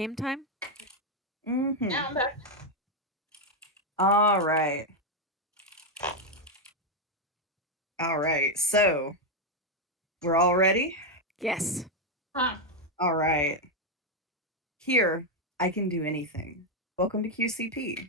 game time? Yeah, I'm back. All right. All right. So, we're all ready? Yes. Huh. All right. Here, I can do anything. Welcome to QCP.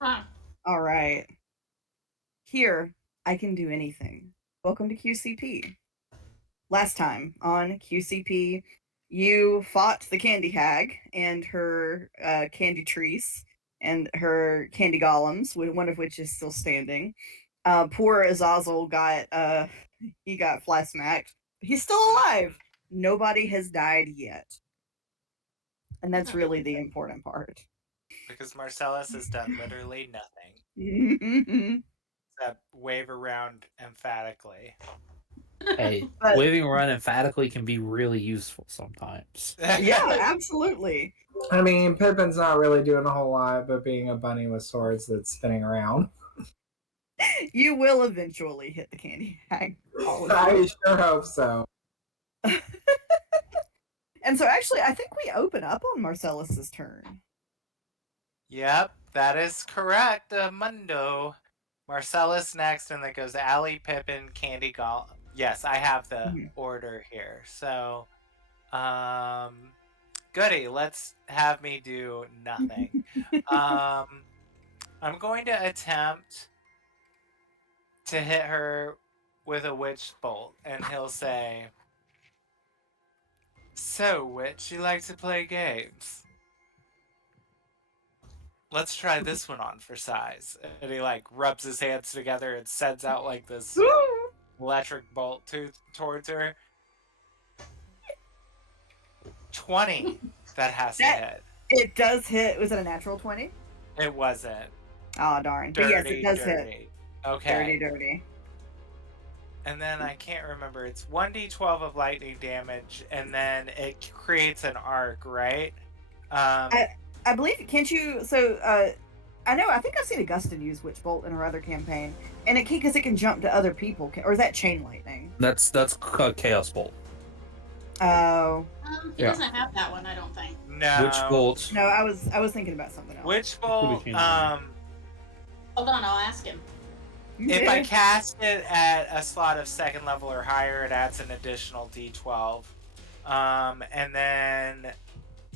Huh. All right. Here, I can do anything. Welcome to QCP. Last time on QCP, you fought the Candy Hag and her candy trees and her candy golems, one of which is still standing. Poor Azazel he got fly smacked. He's still alive. Nobody has died yet. And that's really the important part. Because Marcellus has done literally nothing except wave around emphatically. Hey, But- waving around emphatically can be really useful sometimes. Yeah, absolutely. I mean, Pippin's not really doing a whole lot, but being a bunny with swords that's spinning around. You will eventually hit the Candy Hag. I sure hope so. And so actually, I think we open up on Marcellus's turn. Yep, that is correct, Mundo. Marcellus next, and then goes Allie, Pippin, Candy Golem. Yes, I have the order here. So, goody, let's have me do nothing. I'm going to attempt to hit her with a witch bolt, and he'll say, "So, witch, you like to play games? Let's try this one on for size." And he like rubs his hands together and sends out like this electric bolt towards her. 20. That has to hit. It does hit. Was it a natural 20? It wasn't. Oh, darn. Dirty, but yes, it does hit. Okay. Dirty. And then I can't remember. It's 1d12 of lightning damage, and then it creates an arc, right? I believe, can't you, so, I think I've seen Augustin use Witch Bolt in her other campaign, and it because it can jump to other people, or is that Chain Lightning? That's Chaos Bolt. Oh. He doesn't have that one, I don't think. No. Witch Bolt. No, I was thinking about something else. Witch Bolt, Hold on, I'll ask him. if I cast it at a slot of second level or higher, it adds an additional d12. And then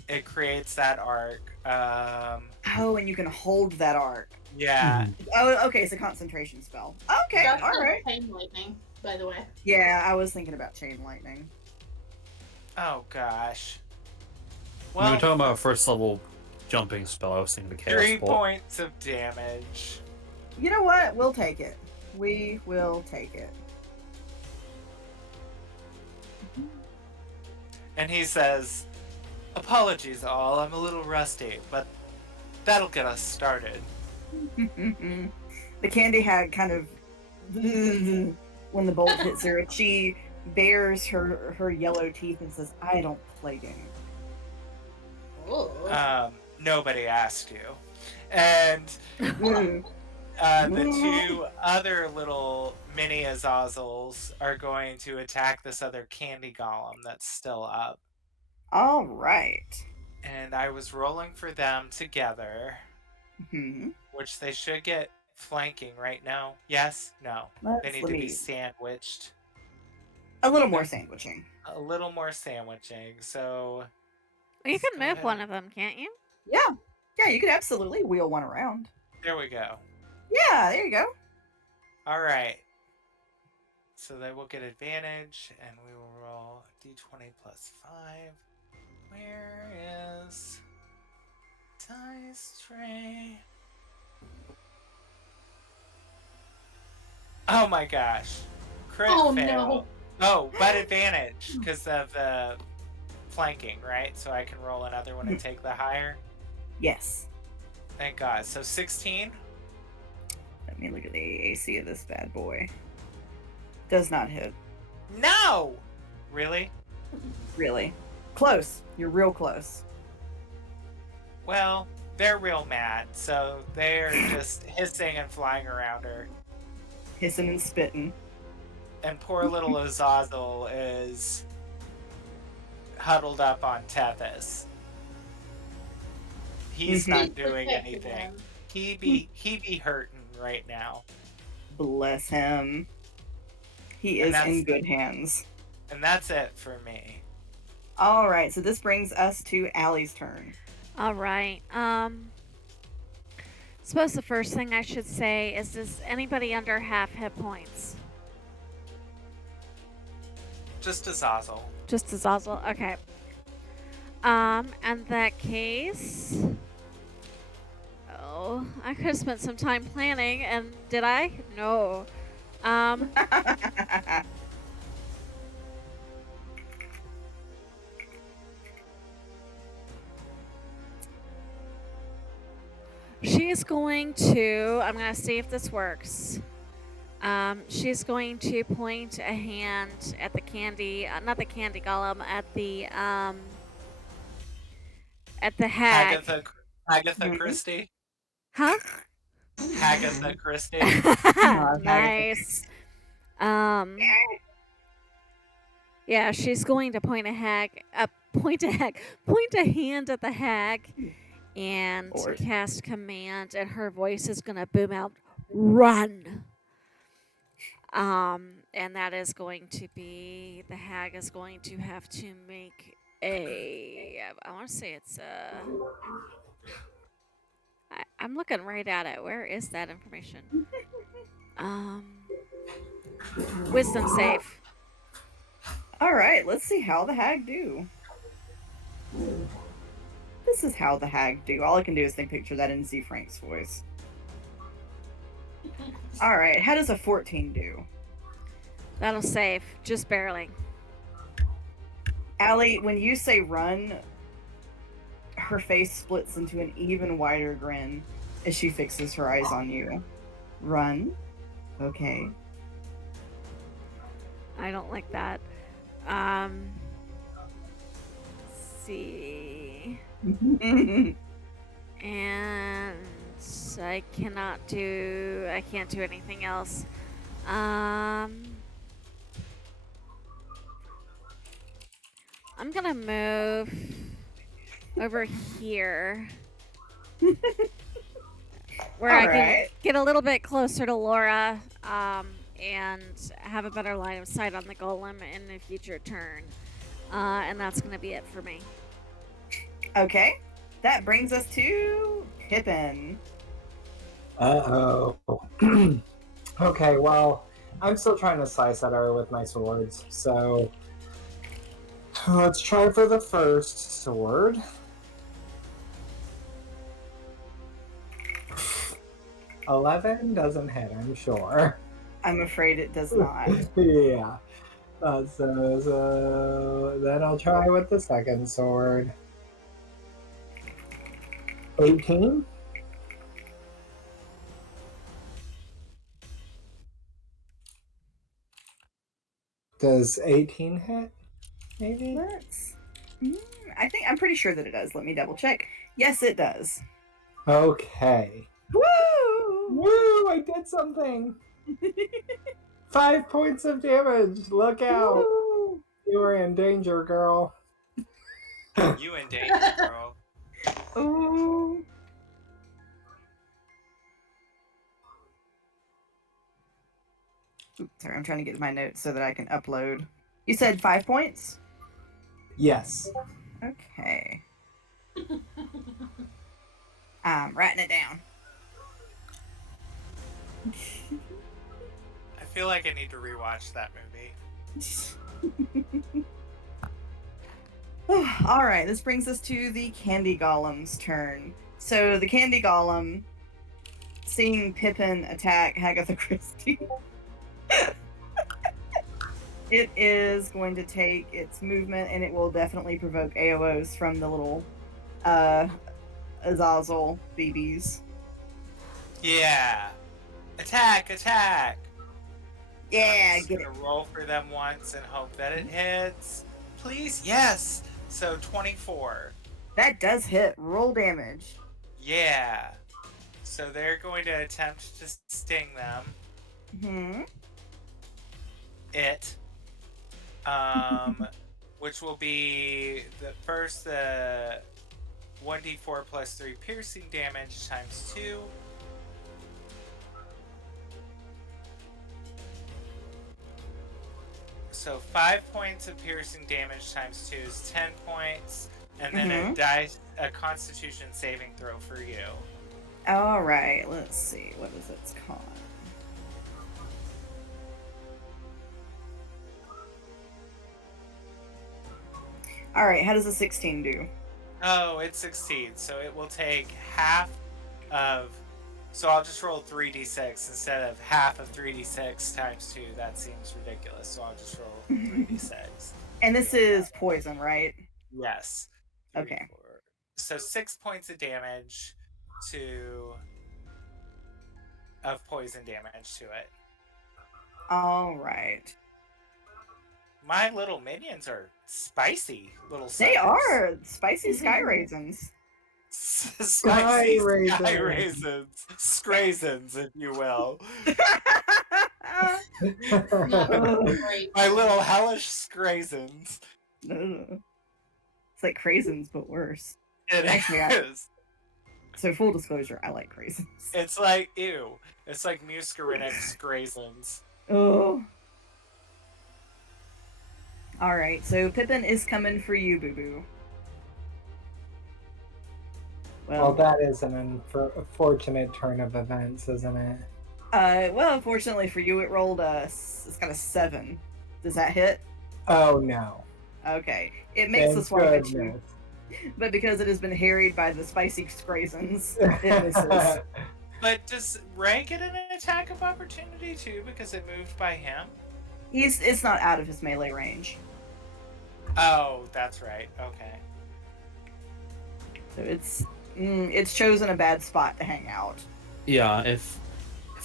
it creates that arc. Oh, and you can hold that arc. Yeah. Oh, okay, it's a concentration spell. Okay, That's alright. Chain Lightning, by the way. Yeah, I was thinking about Chain Lightning. Oh, gosh. When we Well, were talking about first level jumping spell, I was thinking the Chaos 3 Bolt. points of damage. You know what? We'll take it. We will take it. And he says, Apologies all, I'm a little rusty, but that'll get us started. The candy hag kind of when the bolt hits her, she bares her yellow teeth and says, "I don't play games." Nobody asked you. And the two other little mini Azazels are going to attack this other candy golem that's still up. All right. And I was rolling for them together, which they should get flanking right now. Yes? No. They need to be sandwiched. A little more sandwiching. A little more sandwiching. So Well, you can move one of them, can't you? Yeah. Yeah, you could absolutely wheel one around. there we go. Yeah, there you go. All right. So they will get advantage, and we will roll d20 plus 5. Where is dice tray? Oh my gosh. Crit Oh, fail. no. Oh, but advantage because of the flanking, right? So I can roll another one and take the higher. Yes. Thank God. So 16? Let me look at the AC of this bad boy. Does not hit. No! Really? Really. Close. You're real close. Well, they're real mad, so they're just hissing and flying around her. Hissing and spitting. And poor little Azazel is huddled up on Tethys. He's not doing anything. He be hurting right now. Bless him. He is in good hands. And that's it for me. All right, so this brings us to Allie's turn. All right. Suppose the first thing I should say is anybody under half hit points? Just Azazel. Just Azazel. Okay. In that case, oh, I could have spent some time planning, and did I? No. She's going to, I'm going to see if this works. She's going to point a hand at the candy, not the candy golem, at the hag. Agatha Christie? Huh? Agatha Christie? Nice. Yeah, she's going to point a hand at the hag and cast command, and her voice is gonna boom out, "Run!" And that is going to be, the hag is going to have to make I want to say it's I'm looking right at it. Where is that information? Wisdom save. All right, let's see how the hag do. This is how the hag do. All I can do is think picture that and see Frank's voice. All right, how does a 14 do? That'll save, just barely. Allie, when you say run, her face splits into an even wider grin as she fixes her eyes on you. Run? Okay. I don't like that. See. And I can't do anything else. I'm gonna move over here where I can get a little bit closer to Laura and have a better line of sight on the golem in a future turn. And that's gonna be it for me. Okay, that brings us to Pippin. Uh-oh. Okay, well, I'm still trying to slice at her with my swords, so let's try for the first sword. 11 doesn't hit, I'm sure. I'm afraid it does not. Yeah. So then I'll try with the second sword. 18. Does 18 hit? Maybe? Let's. I'm pretty sure that it does. Let me double check. Yes, it does. Okay. Woo! Woo! I did something! 5 points of damage! Look out! Woo! You are in danger, girl. You in danger, girl. Ooh. Oops, sorry, I'm trying to get my notes so that I can upload. You said 5 points? Yes. Okay. I'm writing it down. I feel like I need to rewatch that movie. All right, this brings us to the Candy Golem's turn. So the Candy Golem, seeing Pippin attack Agatha Christie, it is going to take its movement, and it will definitely provoke AOs from the little Azazel BBs. Yeah. Attack, attack. Yeah, I'm just get it. gonna roll for them once and hope that it hits. Please, yes. So 24. That does hit. Roll damage. Yeah. So they're going to attempt to sting them. Hmm. It. Which will be the 1d4 plus 3 piercing damage times 2. So 5 points of piercing damage times 2 is 10 points, and then a Constitution saving throw for you. All right, let's see. What is its con? All right, how does a 16 do? Oh, it succeeds. So it will take half of. So I'll just roll 3d6 instead of half of 3d6 times 2. That seems ridiculous. So I'll just roll 3d6. And this is poison, right? Yes. Okay. 4. So 6 points of damage of poison damage to it. All right. My little minions are spicy little They suckers. are spicy sky raisins. Spicy sky raisins. raisins. Scrazins, if you will. Great. My little hellish scrazins. It's like craisins, but worse. It Actually, is. So full disclosure, I like craisins. It's like, ew. It's like muscarinic scrazins. Oh. All right, so Pippin is coming for you, Boo Boo. Well, that is an unfortunate turn of events, isn't it? Well, unfortunately for you, it rolled it's got a 7. Does that hit? Oh no. Okay, it makes the Thank swing at you, goodness. but because it has been harried by the spicy scrazins, it misses. But does Ray get an attack of opportunity too because it moved by him? It's not out of his melee range, Oh, that's right. Okay. so it's chosen a bad spot to hang out. Yeah, if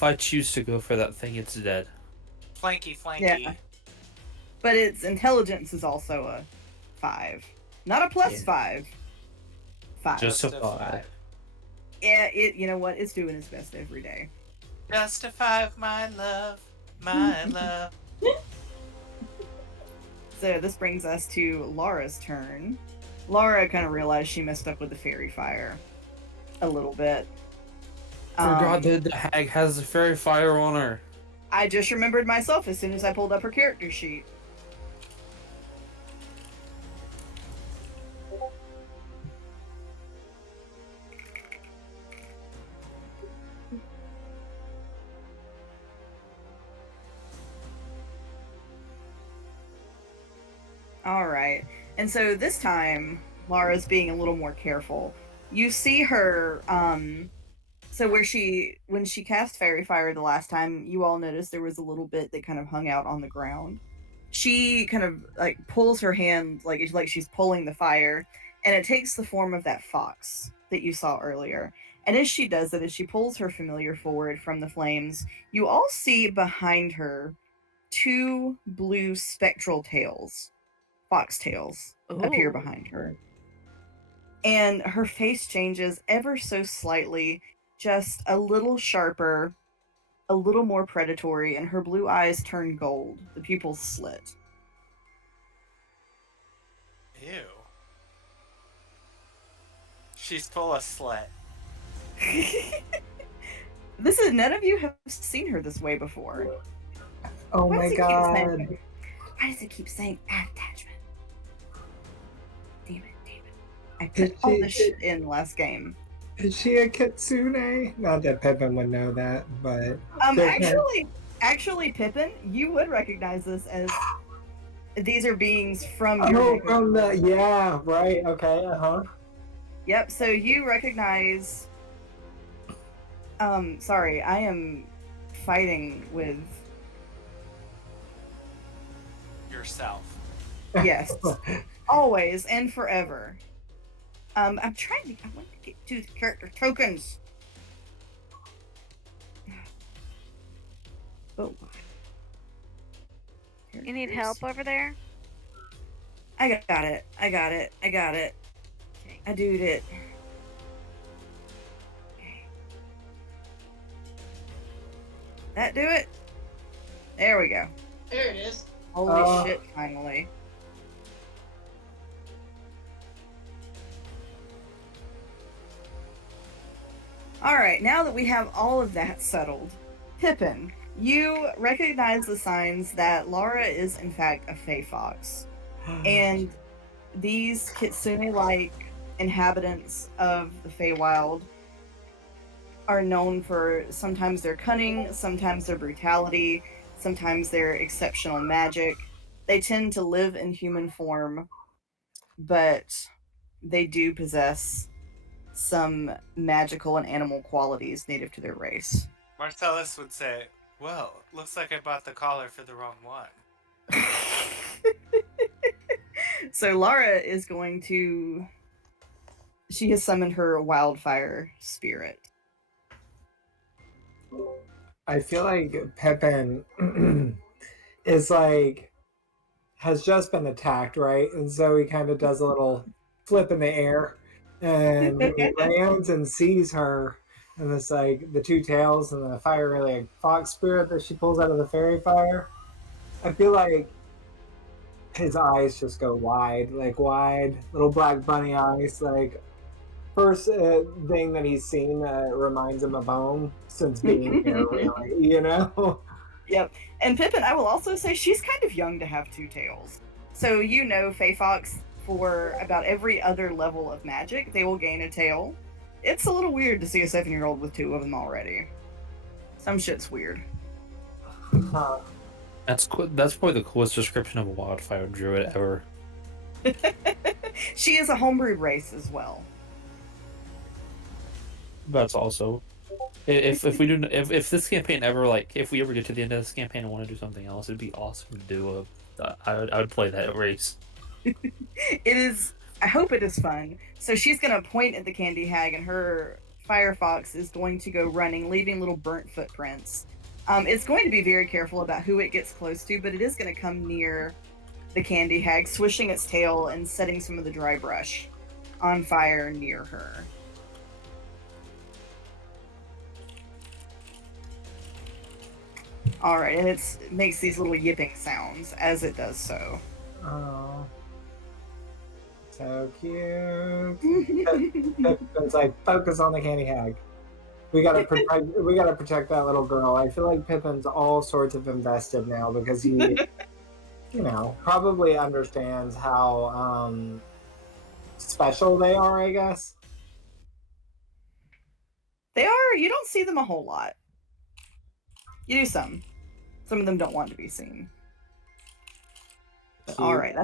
I choose to go for that thing, it's dead. Flanky. Yeah. But its intelligence is also a 5, not a plus 5. 5. Just a Justify. 5. Yeah, you know what? It's doing its best every day. Justify my love, my love. So this brings us to Laura's turn. Laura kind of realized she messed up with the fairy fire a little bit. Forgot that the hag has the fairy fire on her. I just remembered myself as soon as I pulled up her character sheet. All right. And so this time, Laura's being a little more careful. You see her, so when she cast Fairy Fire the last time, you all noticed there was a little bit that kind of hung out on the ground. She kind of like pulls her hand like she's pulling the fire, and it takes the form of that fox that that you saw earlier. And as she does it, as she pulls her familiar forward from the flames, you all see behind her two blue spectral tails, foxtails, appear Ooh. behind her. And her face changes ever so slightly, just a little sharper, a little more predatory, and her blue eyes turn gold, the pupils slit. Ew. She's full of slit. This is none of you have seen her this way before. Oh Why my does it keep god. saying- Why does it keep saying attachment? Damn it. I put all this shit in last game. Is she a kitsune? Not that Pippin would know that, but Actually, Pippin, you would recognize this as these are beings from your oh, neck of from the the woods. yeah, right, okay, Yep, so you recognize sorry, I am fighting with Yourself. yes. Always and forever. I want to get to the character tokens. Oh. You need help over there? I got it. Okay. I doed it. Okay. That do it? There we go. There it is. Holy shit, finally. Alright, now that we have all of that settled, Pippin, you recognize the signs that Lara is in fact a Fey Fox. And these kitsune-like inhabitants of the Feywild are known for sometimes their cunning, sometimes their brutality, sometimes their exceptional magic. They tend to live in human form, but they do possess some magical and animal qualities native to their race. Marcellus would say, "Well, looks like I bought the collar for the wrong one." So Lara is going to... She has summoned her wildfire spirit. I feel like Pippin is like has just been attacked, right? And so he kind of does a little flip in the air, and he lands and sees her, and it's like the two tails and the fire, like fox spirit that she pulls out of the fairy fire. I feel like his eyes just go wide, like wide little black bunny eyes, like. First thing that he's seen reminds him of home since being here, really, you know? Yep. And Pippin, I will also say she's kind of young to have two tails. So you know Fey Fox, for about every other level of magic, they will gain a tail. It's a little weird to see a 7-year-old with two of them already. Some shit's weird. That's probably the coolest description of a wildfire druid ever. She is a homebrewed race as well. That's also if this campaign ever if we ever get to the end of this campaign and want to do something else, it'd be awesome to do I would play that race. It is. I hope it is fun. So she's gonna point at the candy hag, and her firefox is going to go running, leaving little burnt footprints. It's going to be very careful about who it gets close to, but it is going to come near the candy hag, swishing its tail and setting some of the dry brush on fire near her. All right, and it makes these little yipping sounds as it does so. Oh, so cute. It's like focus on the candy hag. We gotta protect that little girl. I feel like Pippin's all sorts of invested now because he, probably understands how special they are. I guess They are. You don't see them a whole lot. You do some. Some of them don't want to be seen. But, all right,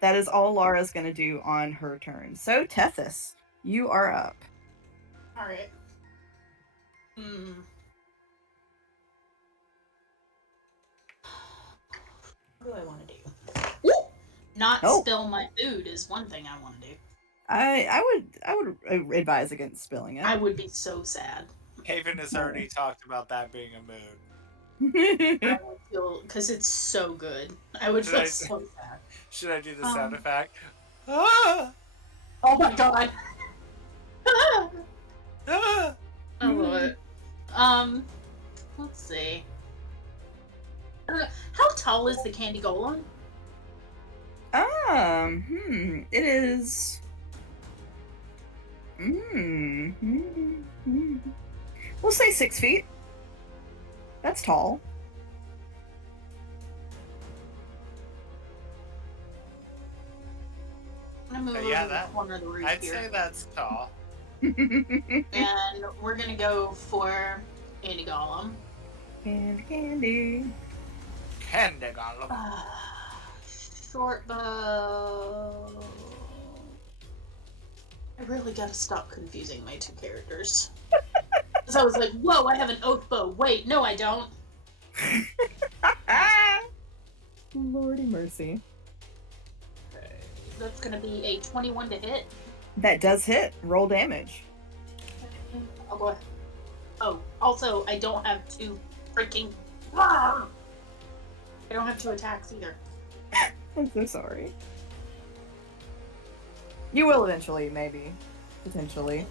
that is all Lara's gonna do on her turn. So Tethys, you are up. All right. What do I want to do? Not spill my food is one thing I want to do. I would advise against spilling I it. would be so sad. Haven has already talked about that being a mood. I would feel because it's so good. I would feel Right. so sad. Should I do the sound Um, effect? Ah! Oh my god. Ah! I love it. Let's see. How tall is the candy golem? It is. We'll say 6 feet. That's tall. I'm gonna move Yeah, over to the corner of the roof I'd here. say that's tall. And we're gonna go for Candy Golem. Candy. Candy golem. Short bow. I really gotta stop confusing my two characters. So I was like, whoa, I have an oath bow. Wait, no, I don't. Lordy mercy. Okay, that's gonna be a 21 to hit. That does hit. Roll damage. I'll go ahead. Oh, also, I don't have two freaking. I don't have two attacks either. I'm so sorry. You will eventually, maybe. Potentially.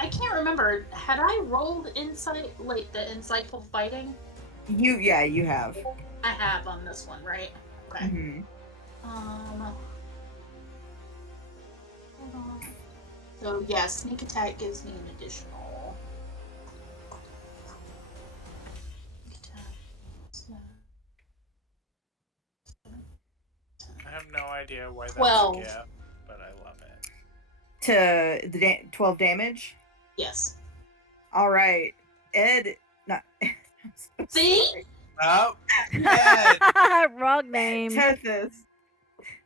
I can't remember. Had I rolled insight, like the insightful fighting? Yeah, you have. I have on this one, right? Okay. Mm-hmm. Hold on. So yeah, sneak attack gives me an additional. Sneak attack. I have no idea why that's 12. a gift, but I love it. To the 12 damage. Yes. All right, Ed. Not. I'm so See? sorry. Oh, Ed! Wrong name. Tethys.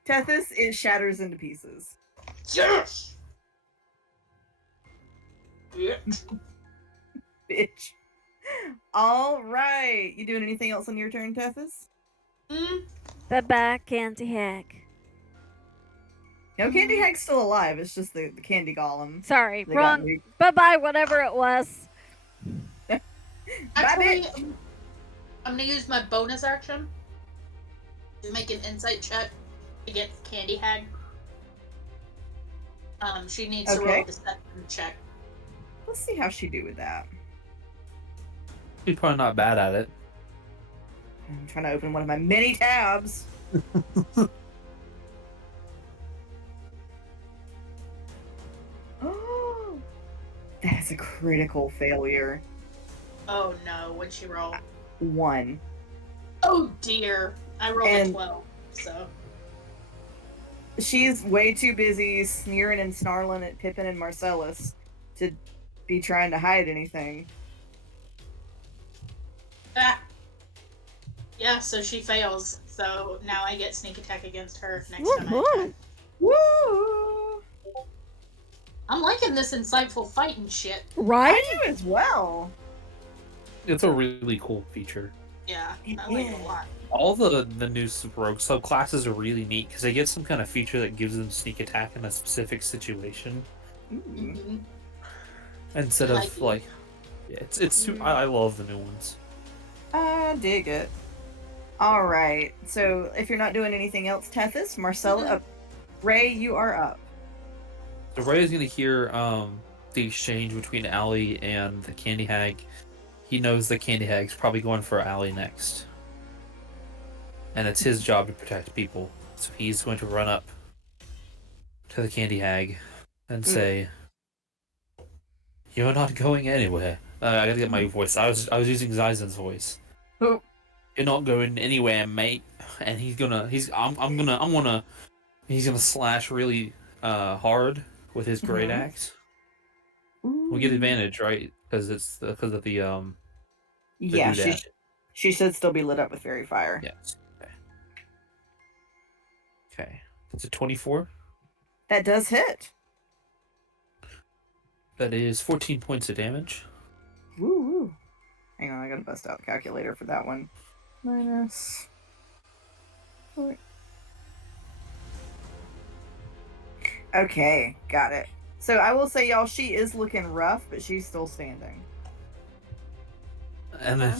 Tethys, it shatters into pieces. Yes. Yeah. Bitch. All right. You doing anything else on your turn, Tethys? Bye-bye, Candy Hag. No, Candy Hag's still alive. It's just the candy golem. Sorry, They got wrong. nuked. Bye-bye, whatever it was. Actually, bitch. I'm gonna use my bonus action to make an insight check against Candy Hag. She needs to roll Okay. a deception check. Let's see how she do with that. She's probably not bad at it. I'm trying to open one of my many tabs. Oh, that's a critical failure. Oh no, what'd she roll? 1. Oh dear. I rolled a And- 12, so. She's way too busy sneering and snarling at Pippin and Marcellus to be trying to hide anything. Ah. Yeah, so she fails. So now I get sneak attack against her next time I Woohoo. attack. Woo! I'm liking this insightful fight and shit. Right? I do as well. It's a really cool feature. Yeah, I like it a lot. All the new rogue subclasses are really neat because they get some kind of feature that gives them sneak attack in a specific situation Ooh. Mhm. instead Like of like. Yeah, I love the new ones. I dig it. All right. So if you're not doing anything else, Tethys, Marcella, Ray, you are up. So Ray is gonna hear the exchange between Allie and the Candy Hag. He knows the Candy Hag's probably going for Allie next. And it's his job to protect people. So he's going to run up to the Candy Hag and say, "You're not going anywhere." I gotta get my voice. I was using Zyzen's voice. Oh. You're not going anywhere, mate. And he's gonna slash really hard with his great Mhm. axe. We get advantage, right? Because it's because of the Yeah, doodad. she should still be lit up with fairy fire. Yes. Okay. That's a 24. That does hit. That is 14 points of damage. Woo woo. Hang on, I gotta bust out the calculator for that one. Minus. Okay, got it. So I will say, y'all, she is looking rough, but she's still standing. And then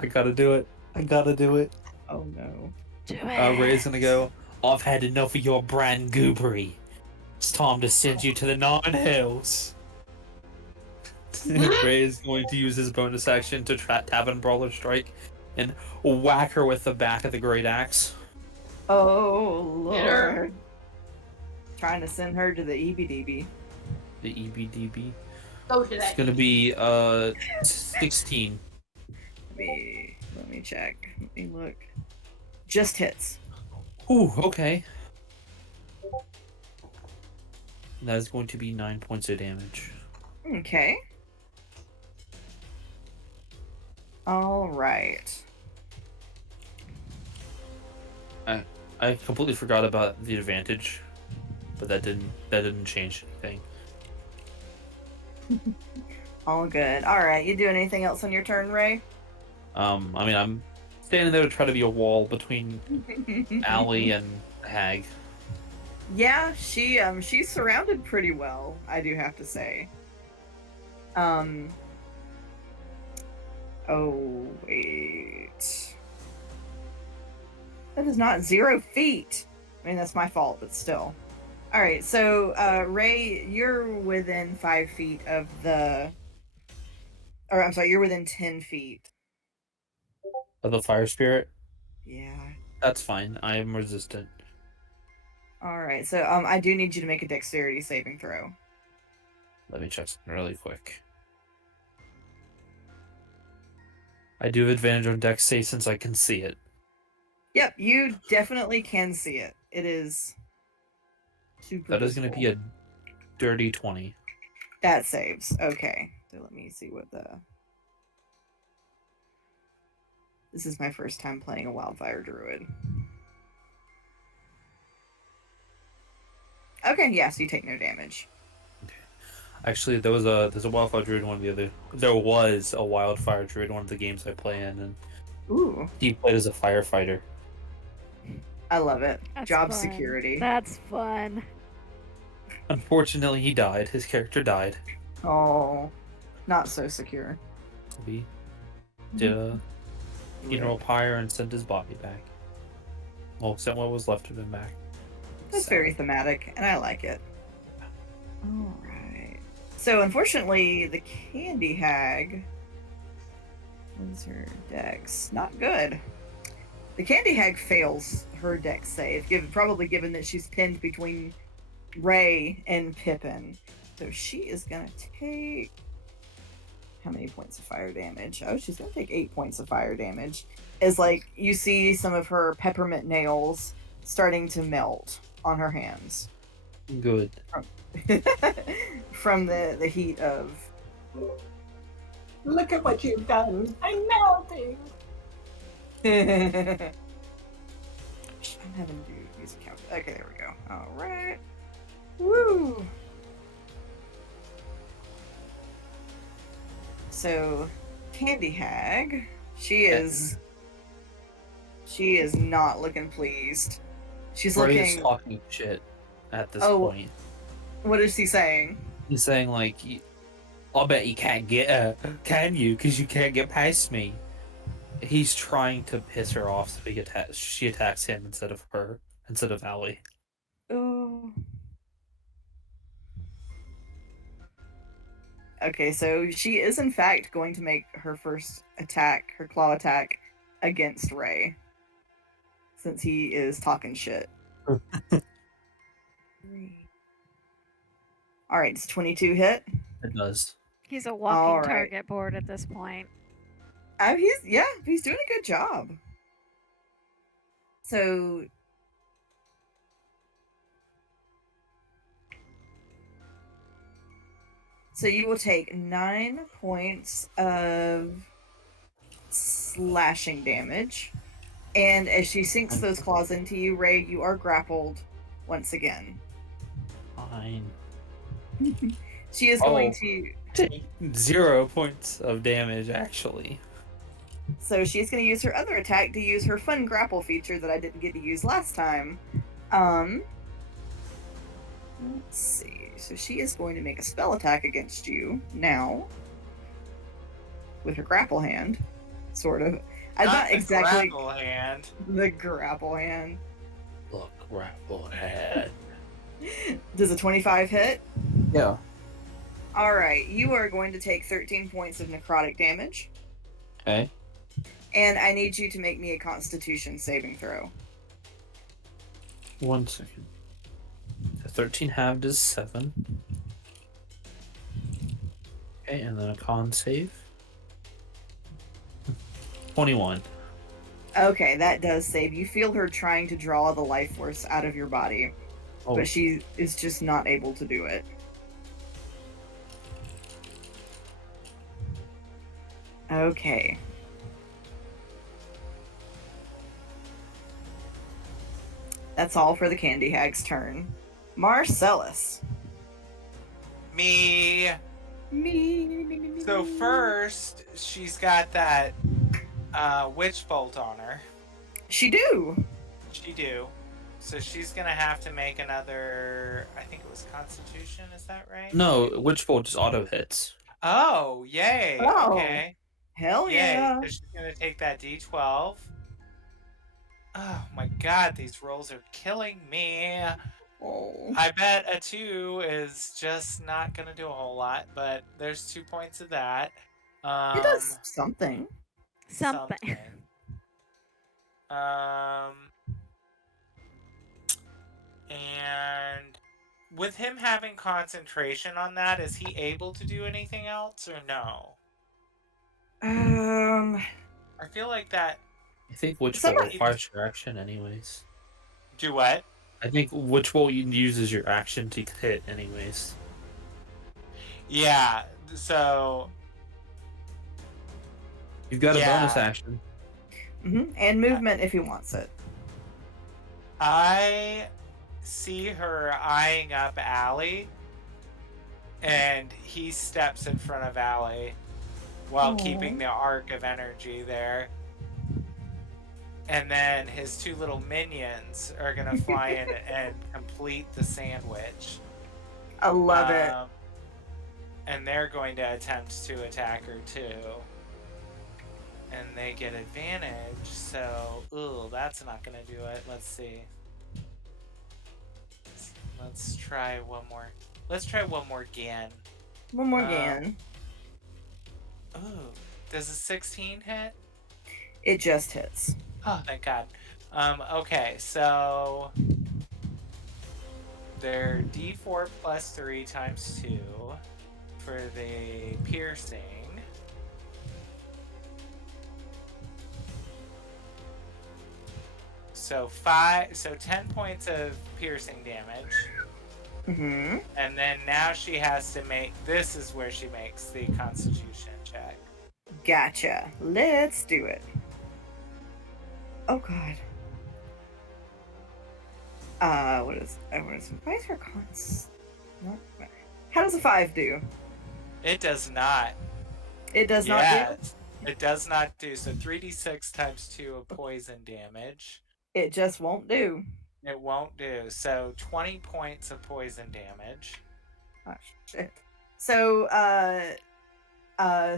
I gotta do it. I gotta do it. Oh no. Do it. Ray's gonna go. I've had enough of your brand goobery. It's time to send you to the Nine Hells. Ray is going to use his bonus action to Tavern Brawler Strike and whack her with the back of the Great Axe. Oh Get her. lord. Trying to send her to the EBDB. The EBDB. Go to It's that. gonna be 16. Let me check. Let me look. Just hits. Ooh, okay. That is going to be 9 points of damage. Okay. All right. I completely forgot about the advantage, but that didn't change anything. All good. All right. You doing anything else on your turn, Ray? I mean, I'm standing there to try to be a wall between Allie and Hag. Yeah, she's surrounded pretty well, I do have to say. Oh wait. That is not 0 feet. I mean, that's my fault, but still. All right, so Ray, you're within 5 feet of the, or I'm sorry, you're within 10 feet. Of the fire spirit? Yeah. That's fine. I am resistant. All right, so I do need you to make a dexterity saving throw. Let me check something really quick. I do have advantage on dex save since I can see it. Yep, you definitely can see it. It is super. That is going to be a dirty 20. That saves. Okay. So let me see what the. This is my first time playing a wildfire druid. Okay, yeah, so you take no damage. Actually, there's a wildfire druid in one of the other. There was a wildfire druid in one of the games I play in, and Ooh, he played as a firefighter. I love it. That's Job fun. security. That's fun. Unfortunately, he died. His character died. Oh, not so secure. We did a funeral pyre and sent his body back. Well, sent what was left of him back. That's very thematic, and I like it. All right. So, unfortunately, the candy hag. What is her dex? Not good. The candy hag fails her dex save, probably given that she's pinned between Ray and Pippin. So she is gonna take how many points of fire damage? Oh, she's gonna take 8 points of fire damage. As like you see some of her peppermint nails starting to melt on her hands. Good. From the heat of. Look at what you've done. I'm melting. I'm having to use a count. Okay, there we go. All right. Woo. So, Candy Hag, she is not looking pleased. She's Ray looking. is talking shit at this Oh. point. What is he saying? He's saying like, "I'll bet you can't get her, can you? Because you can't get past me." He's trying to piss her off, so she attacks him instead of Allie. Ooh. Okay, so she is in fact going to make her first attack, her claw attack, against Ray. Since he is talking shit. Alright, does 22 hit? It does. He's a walking All right. target board at this point. He's doing a good job. So you will take 9 points of slashing damage. And as she sinks those claws into you, Ray, you are grappled once again. Fine. She is going to. Take 0 points of damage, actually. So she's going to use her other attack to use her fun grapple feature that I didn't get to use last time. Let's see. So she is going to make a spell attack against you now with her grapple hand, sort of. Not the exactly grapple hand. the grapple hand. Look, grapple head. Does a 25 hit? Yeah. All right, you are going to take 13 points of necrotic damage, Okay. and I need you to make me a Constitution saving throw. 1 second. The 13 halved is 7. Okay, and then a con save. 21. Okay, that does save. You feel her trying to draw the life force out of your body, Oh, but she is just not able to do it. Okay. That's all for the Candy Hag's turn. Marcellus. Me. Me. So first, she's got that witch bolt on her. She do. She do. So she's gonna have to make another. I think it was Constitution. Is that right? no, Witch Bolt just auto hits. Oh, yay! Oh. Okay. Hell Yay! yeah. So she's gonna take that D12. Oh my God, these rolls are killing me. Oh. I bet a 2 is just not gonna do a whole lot, but there's 2 points of that. It does something. Something. And with him having concentration on that, is he able to do anything else or no? I feel like that. I think Witch Somebody- Bolt requires your action anyways. Do what? I think Witch Bolt uses your action to hit anyways. Yeah. So You've got a bonus Yeah. action. And movement if he wants it. I see her eyeing up Allie, and he steps in front of Allie while Aw. keeping the arc of energy there. And then his 2 little minions are gonna fly in and complete the sandwich. I love it. And they're going to attempt to attack her too. And they get advantage, so ooh, that's not gonna do it. Let's see. Let's try one more. Let's try one more again. One more again. Ooh, does a 16 hit? It just hits. Oh, thank God. Okay, so they're D4 plus 3 times 2 for the piercing. So 10 points of piercing damage. And then now she has to make. This is where she makes the Constitution check. Gotcha. Let's do it. Oh God. Why is her cons? How does a 5 do? It does not. It does not do. It does not do. So 3d6 times 2 of poison damage. It just won't do. It won't do. So 20 points of poison damage. Oh shit. So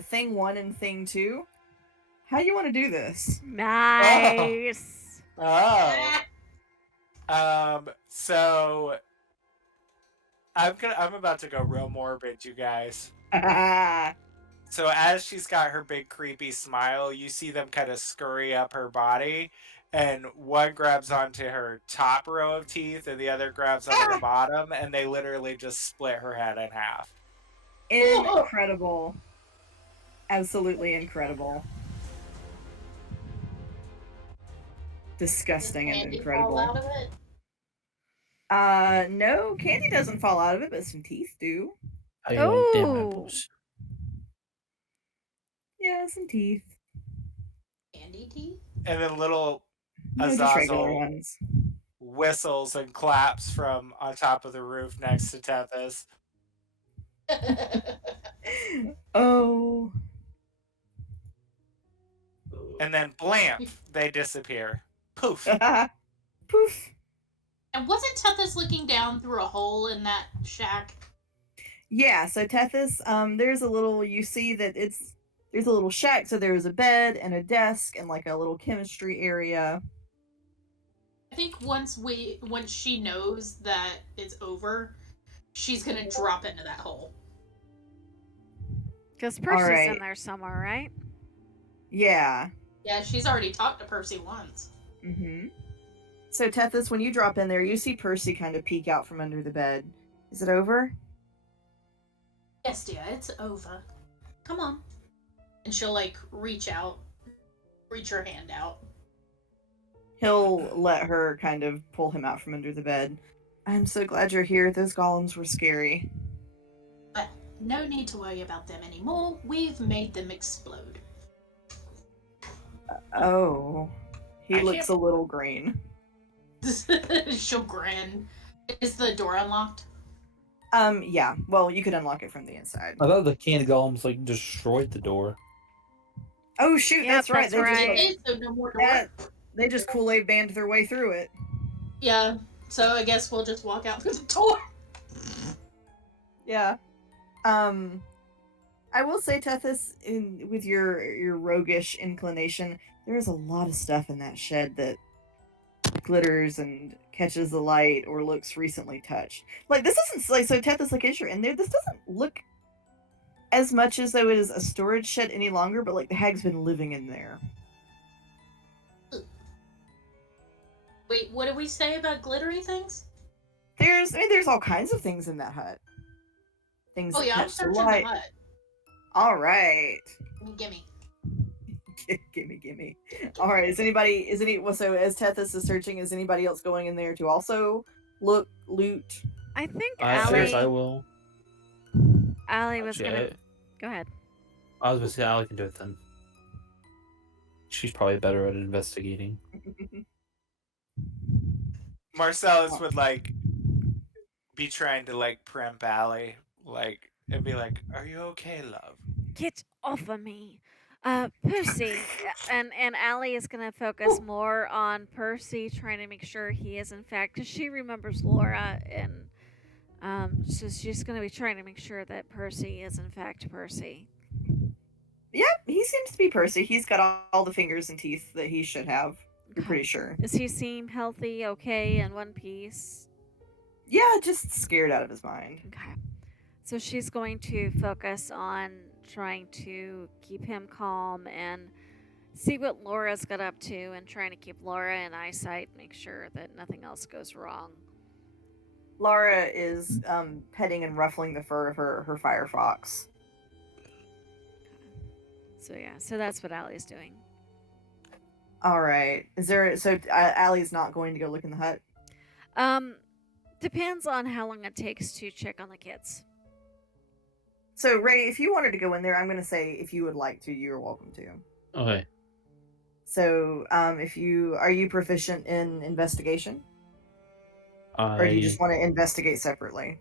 thing 1 and thing 2. How do you want to do this? Nice. Oh. So I'm about to go real morbid, you guys. So as she's got her big creepy smile, you see them kind of scurry up her body, and one grabs onto her top row of teeth and the other grabs onto the bottom, and they literally just split her head in half. Incredible. Absolutely incredible. Disgusting and Candy incredible. fall out of it? No, candy doesn't fall out of it, but some teeth do. How you want damn Oh. apples? Yeah, some teeth. Candy teeth? And then little No, just regular Azazel ones. whistles and claps from on top of the roof next to Tethys. Oh. And then blam, they disappear. Poof. Poof. And wasn't Tethys looking down through a hole in that shack? Yeah, so Tethys, there's a little, you see that there's a little shack, so there's a bed and a desk and like a little chemistry area. I think once she knows that it's over, she's gonna drop into that hole. Because Percy's in right. there somewhere, right? Yeah. Yeah, she's already talked to Percy once. Mm-hmm. So Tethys, when you drop in there, you see Percy kind of peek out from under the bed. Is it over? Yes, dear, it's over. Come on. And she'll like reach her hand out. He'll let her kind of pull him out from under the bed. I'm so glad you're here. Those golems were scary. Well, no need to worry about them anymore. We've made them explode. Oh. He I looks can't- a little green. She'll grin. Is the door unlocked? Yeah. Well, you could unlock it from the inside. I thought the candy golems like destroyed the door. Oh shoot, Yep, that's right. that's They right. just So no more door. that, they just Kool-Aid banned their way through it. Yeah. So I guess we'll just walk out through the door. Yeah. I will say, Tethys, with your roguish inclination, there is a lot of stuff in that shed that glitters and catches the light or looks recently touched. Like this isn't like so. Tethys, like as you're in there, this doesn't look as much as though it is a storage shed any longer. But like the hag's been living in there. Wait, what did we say about glittery things? There's all kinds of things in that hut. Things. Oh that yeah, I'm catch the searching light. the hut. All right. Gimme. gimme. All right. So as Tethys is searching, is anybody else going in there to also loot? I think Yes, I Allie. will. Allie was Actually, gonna. Go ahead. I was gonna say Allie can do it then. She's probably better at investigating. Marcellus would like be trying to like primp Allie, like and be like, "Are you okay, love?" Get off of me. Percy. And Allie is gonna focus more on Percy, trying to make sure he is in fact, because she remembers Laura, and so she's gonna be trying to make sure that Percy is in fact Percy. Yep, he seems to be Percy. He's got all the fingers and teeth that he should have. I'm pretty sure. Does he seem healthy, okay, in one piece? Yeah, just scared out of his mind. Okay. So she's going to focus on trying to keep him calm and see what Laura's got up to, and trying to keep Laura in eyesight, make sure that nothing else goes wrong. Laura is petting and ruffling the fur of her firefox. So yeah, so that's what Allie's doing. All right. Allie's not going to go look in the hut? Depends on how long it takes to check on the kids. So Ray, if you wanted to go in there, I'm going to say if you would like to, you're welcome to. Okay. So, are you proficient in investigation? Or do you just want to investigate separately?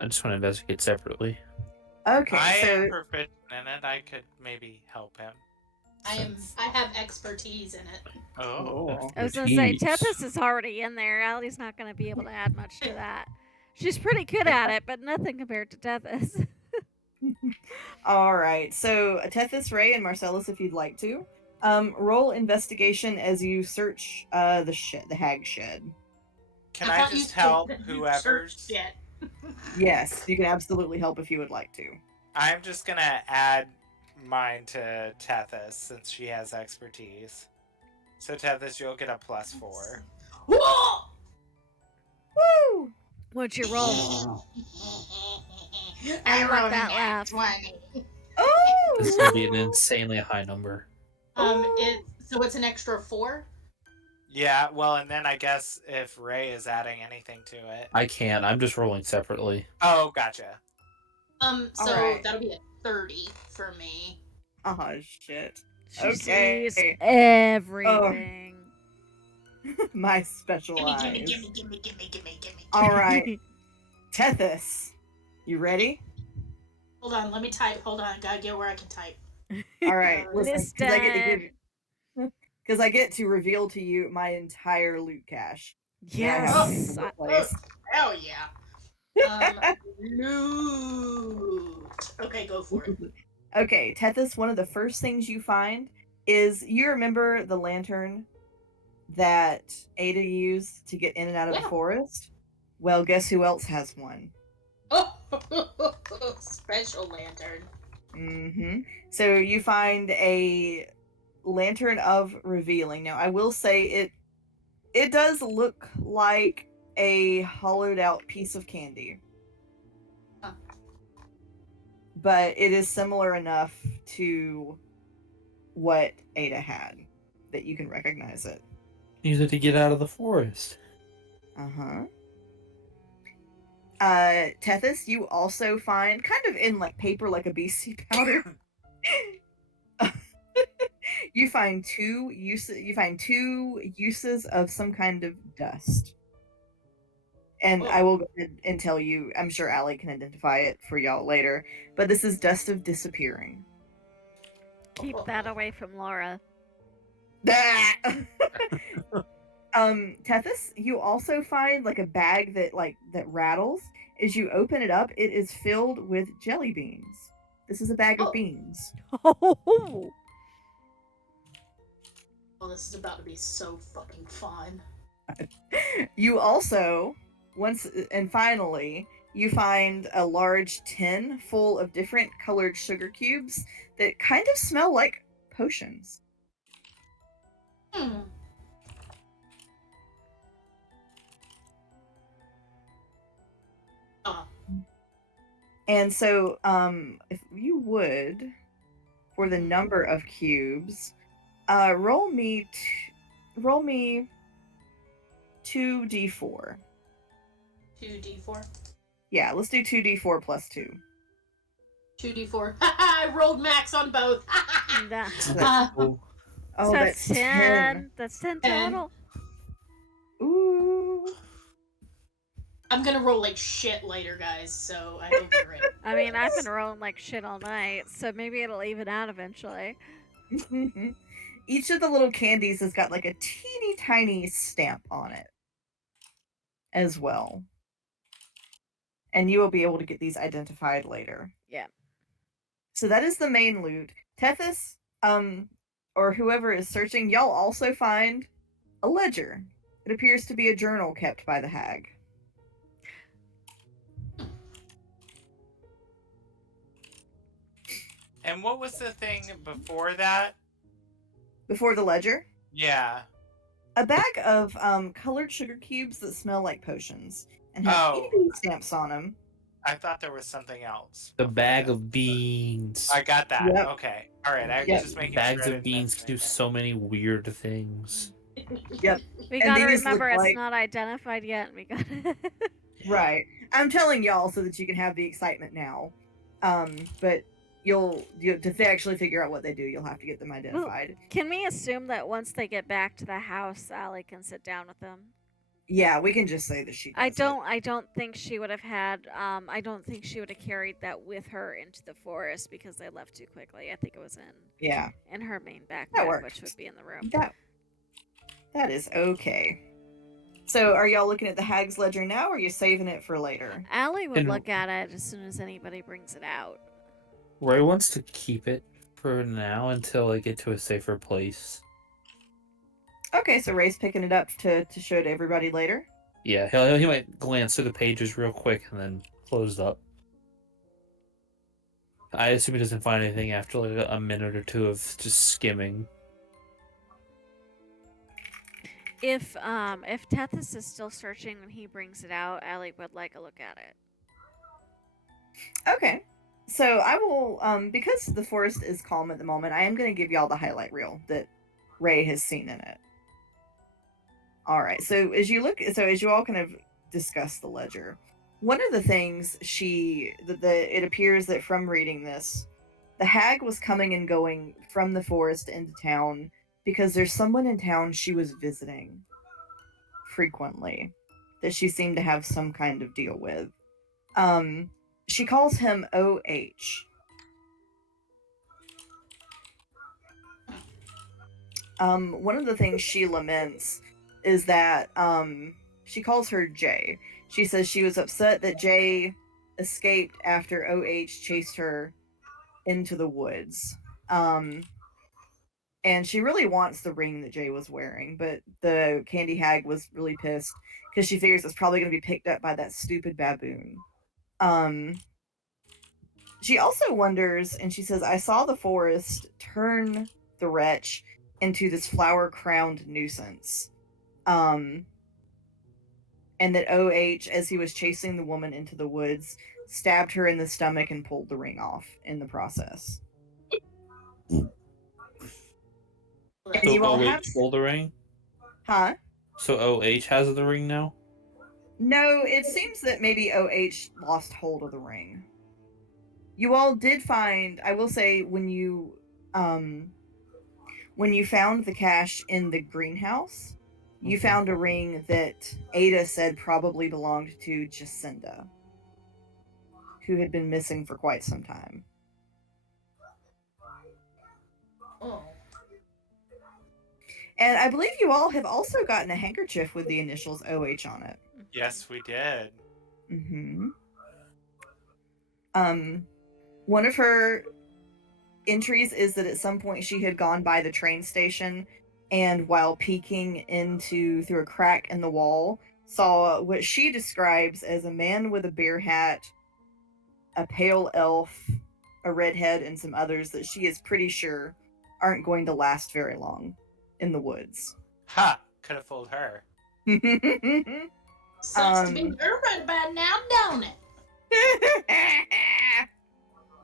I just want to investigate separately. Okay, I so am proficient in it. I could maybe help him. I have expertise in it. Oh, I was gonna say, Jeez. Tethys is already in there. Allie's not gonna be able to add much to that. She's pretty good at it, but nothing compared to Tethys. all right. So Tethys, Ray, and Marcellus, if you'd like to, roll investigation as you search the hag shed. can I just help whoever's? Yes, you can absolutely help if you would like to. I'm just gonna add mine to Tethys since she has expertise. So Tethys, you'll get a +4. Whoa! Woo! What'd you roll? I like rolled that a laugh. 20. Oh! This is gonna be an insanely high number. It's an extra 4. Yeah, well, and then I guess if Ray is adding anything to it. I can't. I'm just rolling separately. Oh, gotcha. Alright. That'll be a 30 for me. Oh shit. She Okay. sees everything. My special eyes. Gimme. All right. Tethys, you ready? Hold on, let me type. Hold on, gotta get where I can type. All right. Listen, Listen. because I get to reveal to you my entire loot cache. Yeah, I have Yes. a place. Hell yeah. Loot. Okay, go for it. Okay, Tethys, one of the first things you find is you remember the lantern that Ada used to get in and out of the Yeah. forest? Well, guess who else has one? Oh, special lantern. Mm-hmm. So you find a lantern of revealing. Now, I will say it does look like a hollowed out piece of candy. Huh. But it is similar enough to what Ada had that you can recognize it. Use it to get out of the forest. Uh-huh. Tethys, you also find kind of in like paper like a BC powder. You find two uses of some kind of dust. And I will go ahead and tell you, I'm sure Allie can identify it for y'all later, but this is dust of disappearing. Keep that away from Laura. Tethys, you also find like a bag that rattles. As you open it up, it is filled with jelly beans. This is a bag of beans. Oh, Oh, this is about to be so fucking fun. You also, finally, you find a large tin full of different colored sugar cubes that kind of smell like potions. Hmm. And so, if you would, for the number of cubes, roll me 2d4. 2d4. Yeah, let's do 2d4 plus 2. 2d4. I rolled max on both. nah. Oh, Oh, So that's 10. 10. That's 10 10. total. Ooh. I'm gonna roll like shit later, guys, so I hope you're ready. I mean, I've been rolling like shit all night, so maybe it'll even out eventually. Each of the little candies has got like a teeny tiny stamp on it as well. And you will be able to get these identified later. Yeah. So that is the main loot. Tethys, or whoever is searching, y'all also find a ledger. It appears to be a journal kept by the hag. And what was the thing before that? Before the ledger, Yeah. a bag of colored sugar cubes that smell like potions and have Oh. EB stamps on them. I thought there was something else. the before bag that. of beans. I got that. Yep. Okay. All right. I was Yep. just making Bags sure I of didn't beans miss can do anything. so many weird things. Yep. We And gotta these look remember it's like- not identified yet. And we gotta. Right. I'm telling y'all so that you can have the excitement now. But you'll to actually figure out what they do, you'll have to get them identified. Can we assume that once they get back to the house, Allie can sit down with them? Yeah, we can just say that she does I it. don't think she would have had. I don't think she would have carried that with her into the forest because they left too quickly. I think it was Yeah, in her main That backpack, works. which would be in the room. that is okay. So, are y'all looking at the hag's ledger now, or are you saving it for later? Allie would And- look at it as soon as anybody brings it out. Ray wants to keep it for now until I get to a safer place. Okay, so Ray's picking it up to show to everybody later. Yeah, he might glance through the pages real quick and then close it up. I assume he doesn't find anything after like a minute or two of just skimming. If Tethys is still searching when he brings it out, Allie would like a look at it. Okay, so I will, because the forest is calm at the moment, I am going to give y'all the highlight reel that Ray has seen in it. All right, so as you all kind of discuss the ledger, one of the things it appears that from reading this, the hag was coming and going from the forest into town because there's someone in town she was visiting frequently that she seemed to have some kind of deal with. She calls him OH. One of the things she laments is that she calls her Jay. She says she was upset that Jay escaped after OH chased her into the woods. And she really wants the ring that Jay was wearing, but the candy hag was really pissed because she figures it's probably going to be picked up by that stupid baboon. She also wonders, and she says, I saw the forest turn the wretch into this flower-crowned nuisance. And that OH, as he was chasing the woman into the woods, stabbed her in the stomach and pulled the ring off in the process. And So you all OH have... stole the ring? Huh? So OH has the ring now? No, it seems that maybe OH lost hold of the ring. You all did find, I will say, when you found the cache in the greenhouse, you found a ring that Ada said probably belonged to Jacinda, who had been missing for quite some time. Oh. And I believe you all have also gotten a handkerchief with the initials OH on it. Yes, we did. Mm-hmm. One of her entries is that at some point she had gone by the train station and while peeking through a crack in the wall, saw what she describes as a man with a bear hat, a pale elf, a redhead, and some others that she is pretty sure aren't going to last very long in the woods. Ha! Could have fooled her. Sucks to be her right about now, don't it?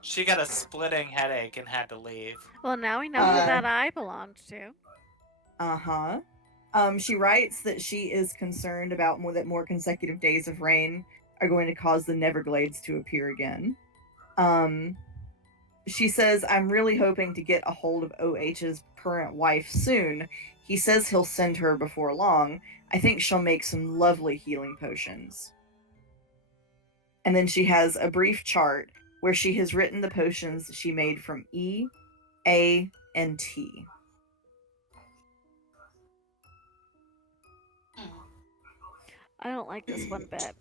She got a splitting headache and had to leave. Well, now we know who that eye belonged to. Uh-huh. She writes that she is concerned about that more consecutive days of rain are going to cause the Neverglades to appear again. She says, I'm really hoping to get a hold of OH's current wife soon. He says he'll send her before long. I think she'll make some lovely healing potions. And then she has a brief chart where she has written the potions she made from E, A, and T. I don't like this one bit.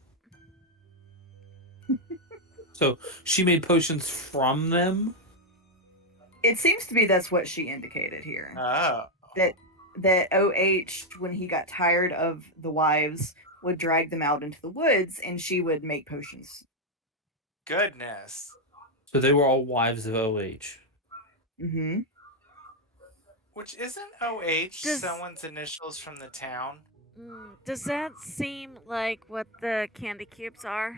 So she made potions from them? It seems to be that's what she indicated here. Oh. That OH, when he got tired of the wives, would drag them out into the woods and she would make potions. Goodness. So they were all wives of OH. Mm-hmm. Which isn't OH Does- someone's initials from the town? Does that seem like what the candy cubes are?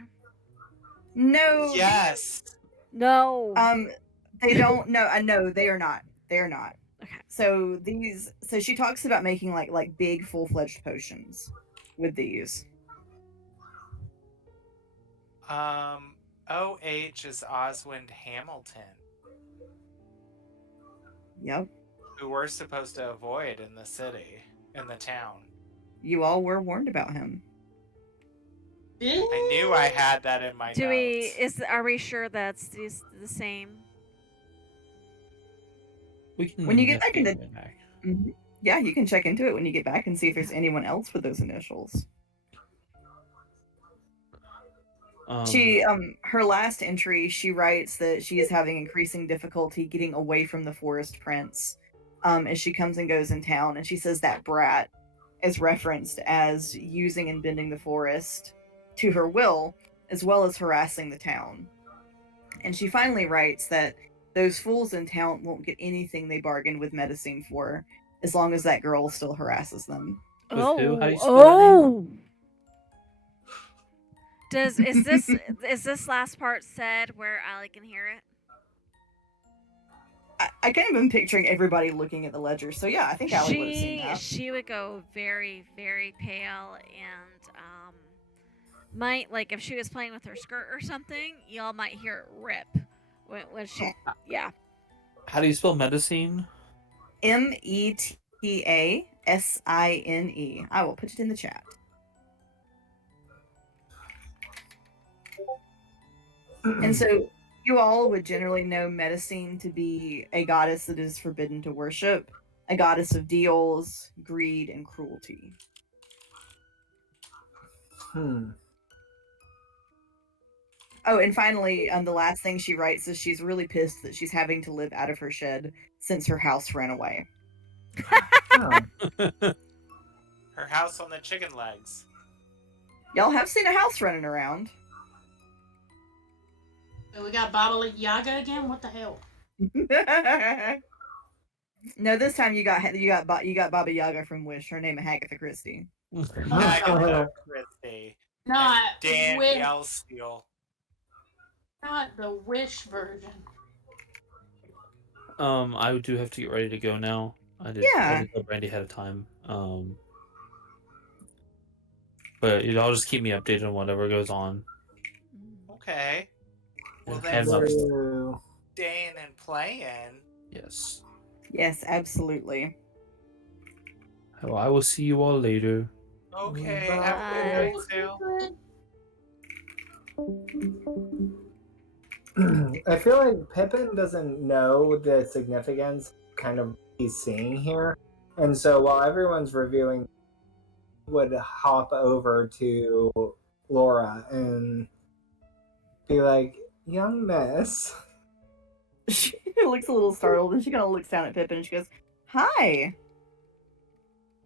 No. Yes. No. They don't. No, no, they are not. They are not. Okay. So she talks about making like big full-fledged potions with these. OH is Oswald Hamilton, Yep. who we're supposed to avoid in the town. You all were warned about him. I knew I had that in my notes. Are we sure that's the same? We can When you get back into- investigate back. Mm-hmm. Yeah, you can check into it when you get back and see if there's anyone else with those initials. She her last entry, she writes that she is having increasing difficulty getting away from the forest prince as she comes and goes in town, and she says that brat is referenced as using and bending the forest to her will, as well as harassing the town. And she finally writes that those fools in town won't get anything they bargained with Medicine for, as long as that girl still harasses them. With who? How do you spell that name? Is this last part said where Allie can hear it? I kind of been picturing everybody looking at the ledger, so yeah, I think Allie would have seen that. She would go very, very pale and might, like, if she was playing with her skirt or something, y'all might hear it rip when she, yeah. How do you spell medicine? Metasine. I will put it in the chat. And so you all would generally know Medicine to be a goddess that is forbidden to worship, a goddess of deals, greed, and cruelty. Oh, and finally, the last thing she writes is she's really pissed that she's having to live out of her shed since her house ran away. Oh. Her house on the chicken legs. Y'all have seen a house running around. So we got Baba Yaga again? What the hell? No, this time you got Baba Yaga from Wish. Her name is Agatha Christie. Agatha Christie. Not Dan Wish, Yellsteel. not the Wish version. I do have to get ready to go now. I did tell Brandy ahead of time. But y'all just keep me updated on whatever goes on. Okay. Well, And then have we're Ooh. staying and playing. Yes. Yes, absolutely. Well, I will see you all later. Okay, Bye. have a good night, Sue. I feel like Pippin doesn't know the significance kind of he's seeing here. And so while everyone's reviewing, would hop over to Laura and be like, young miss. She looks a little startled and she kind of looks down at Pippin and she goes, "Hi."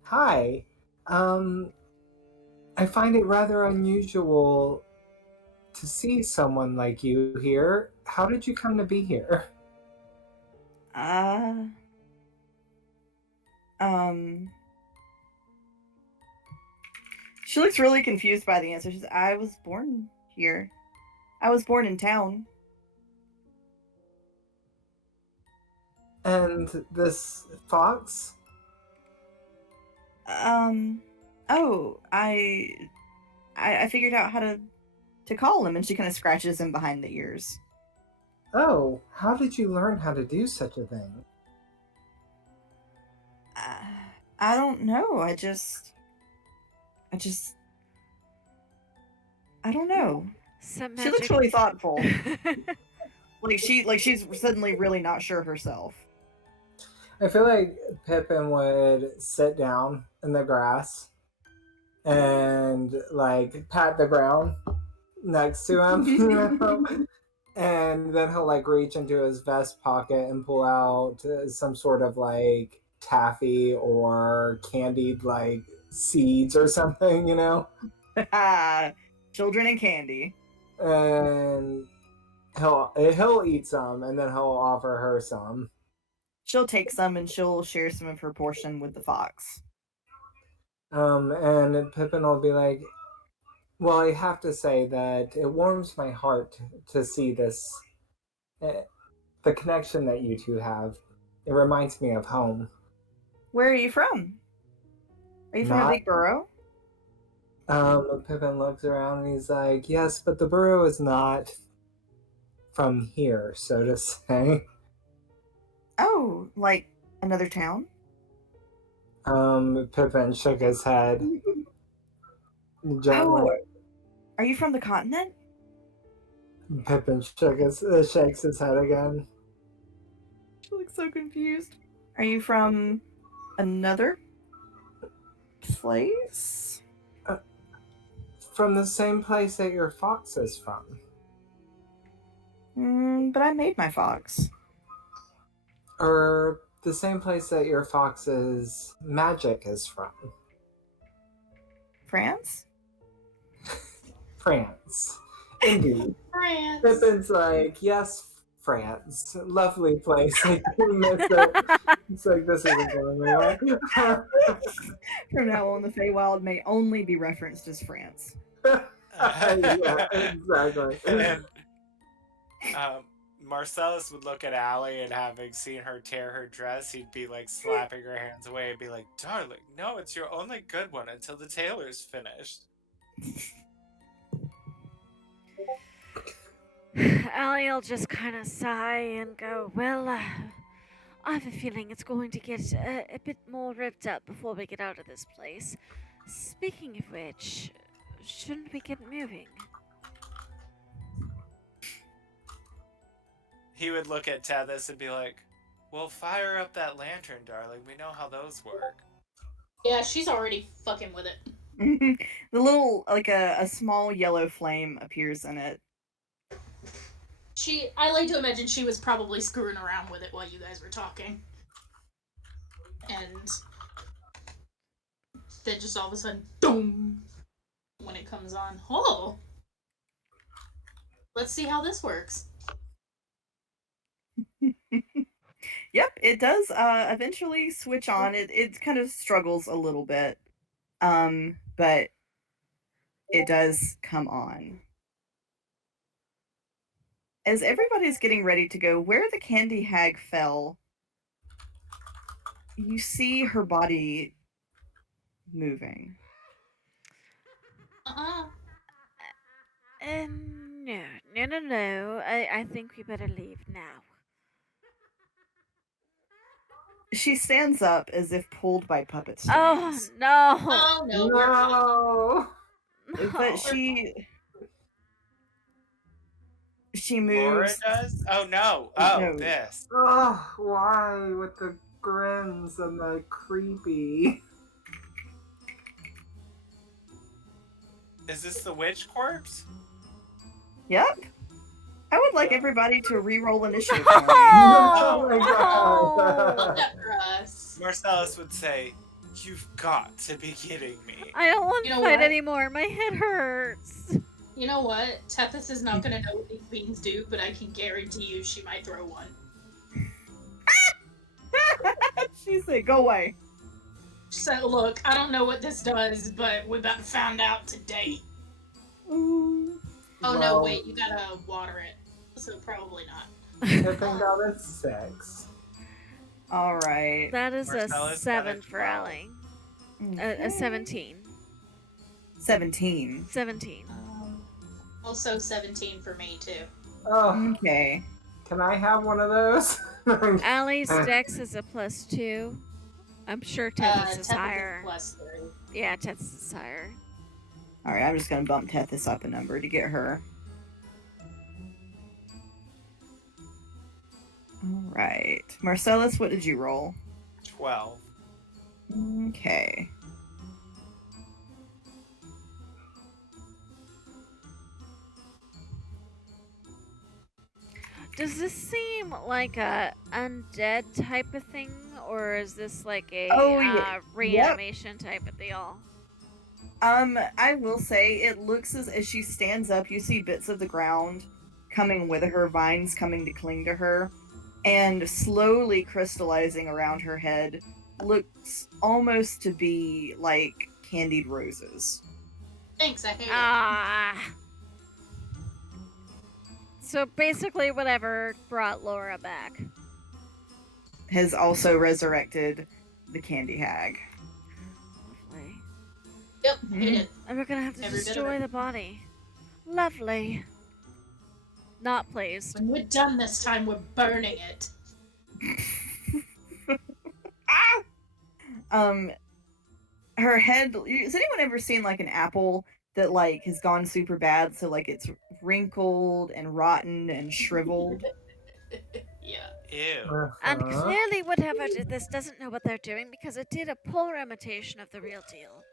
Hi. I find it rather unusual to see someone like you here. How did you come to be here? She looks really confused by the answer. She says, "I was born here. I was born in town." And this fox? Oh, I figured out how to call him, and she kind of scratches him behind the ears. Oh, how did you learn how to do such a thing? I don't know. I don't know. Some She looks magic. really thoughtful. She's suddenly really not sure herself. I feel like Pippin would sit down in the grass and like pat the ground next to him, you know? And then he'll like reach into his vest pocket and pull out some sort of like taffy or candied like seeds or something, you know? Children and candy. And he'll eat some and then he'll offer her some. She'll take some and she'll share some of her portion with the fox. And Pippin will be like, well, I have to say that it warms my heart to see this, the connection that you two have. It reminds me of home. Where are you from? Are you from a Not- big burrow? Pippin looks around and he's like, yes, but the burrow is not from here, so to say. Oh, like another town? Pippin shook his head. Gently. Oh, are you from the continent? Pippin shakes his head again. She looks so confused. Are you from another place? From the same place that your fox is from. But I made my fox. Or the same place that your fox's magic is from. France? France. Indeed. France. Pippin's like, yes, France. Lovely place. I couldn't miss it. It's like, this isn't going well. From now on, the Feywild may only be referenced as France. Yeah, exactly. And then Marcellus would look at Allie, and having seen her tear her dress, he'd be like slapping her hands away and be like, darling, no, it's your only good one until the tailor's finished. Allie'll just kind of sigh and go, well, I have a feeling it's going to get a bit more ripped up before we get out of this place. Speaking of which, shouldn't we get moving? He would look at Tethys and be like, well, fire up that lantern, darling. We know how those work. Yeah, she's already fucking with it. The little, like a small yellow flame appears in it. I like to imagine she was probably screwing around with it while you guys were talking. And then just all of a sudden, boom, when it comes on. Oh! Let's see how this works. Yep, it does eventually switch on. It kind of struggles a little bit. But it does come on. As everybody's getting ready to go, where the candy hag fell, you see her body moving. Uh-uh. No. I think we better leave now. She stands up as if pulled by puppet Oh strings. no! Oh, no, we're fine. No. But she Laura moves. does? Oh no. Oh, Oh, no. this. Oh, why with the grins and the creepy? Is this the witch corpse? Yep. I would like everybody to re-roll initiative for me. Oh my Love god. that for us. Marcellus would say, "You've got to be kidding me." I don't want You to know fight what? anymore. My head hurts. You know what? Tethys is not gonna know what these beans do, but I can guarantee you she might throw one. She said, "Go away." So look, I don't know what this does, but we about found out today. Ooh. Oh no, Well- wait, you gotta water it. So probably not. Tipping got a 6. All right. That is a Marcellus got 7 a for 12. Allie. A 17. 17. 17. Also 17 for me too. Oh, Okay. can I have one of those? Allie's dex is a +2. I'm sure Tethys is Tethys higher. +3. Yeah, Tethys is higher. All right, I'm just gonna bump Tethys up a number to get her. All right, Marcellus, what did you roll? 12. Okay. Does this seem like a undead type of thing, or is this like a Oh, yeah. reanimation type of deal? I will say it looks as she stands up, you see bits of the ground coming with her, vines coming to cling to her, and slowly crystallizing around her head looks almost to be like candied roses. Thanks, I hate it. Ah. So basically, whatever brought Laura back. Has also resurrected the candy hag. Lovely. Yep, hate it. And we're gonna have to Every bit of destroy it. the body. Lovely. Not pleased. When we're done this time, we're burning it. Her head, has anyone ever seen like an apple that like has gone super bad, so like it's wrinkled and rotten and shriveled? Yeah. Ew. And Uh-huh. clearly, whatever did this doesn't know what they're doing because it did a poor imitation of the real deal.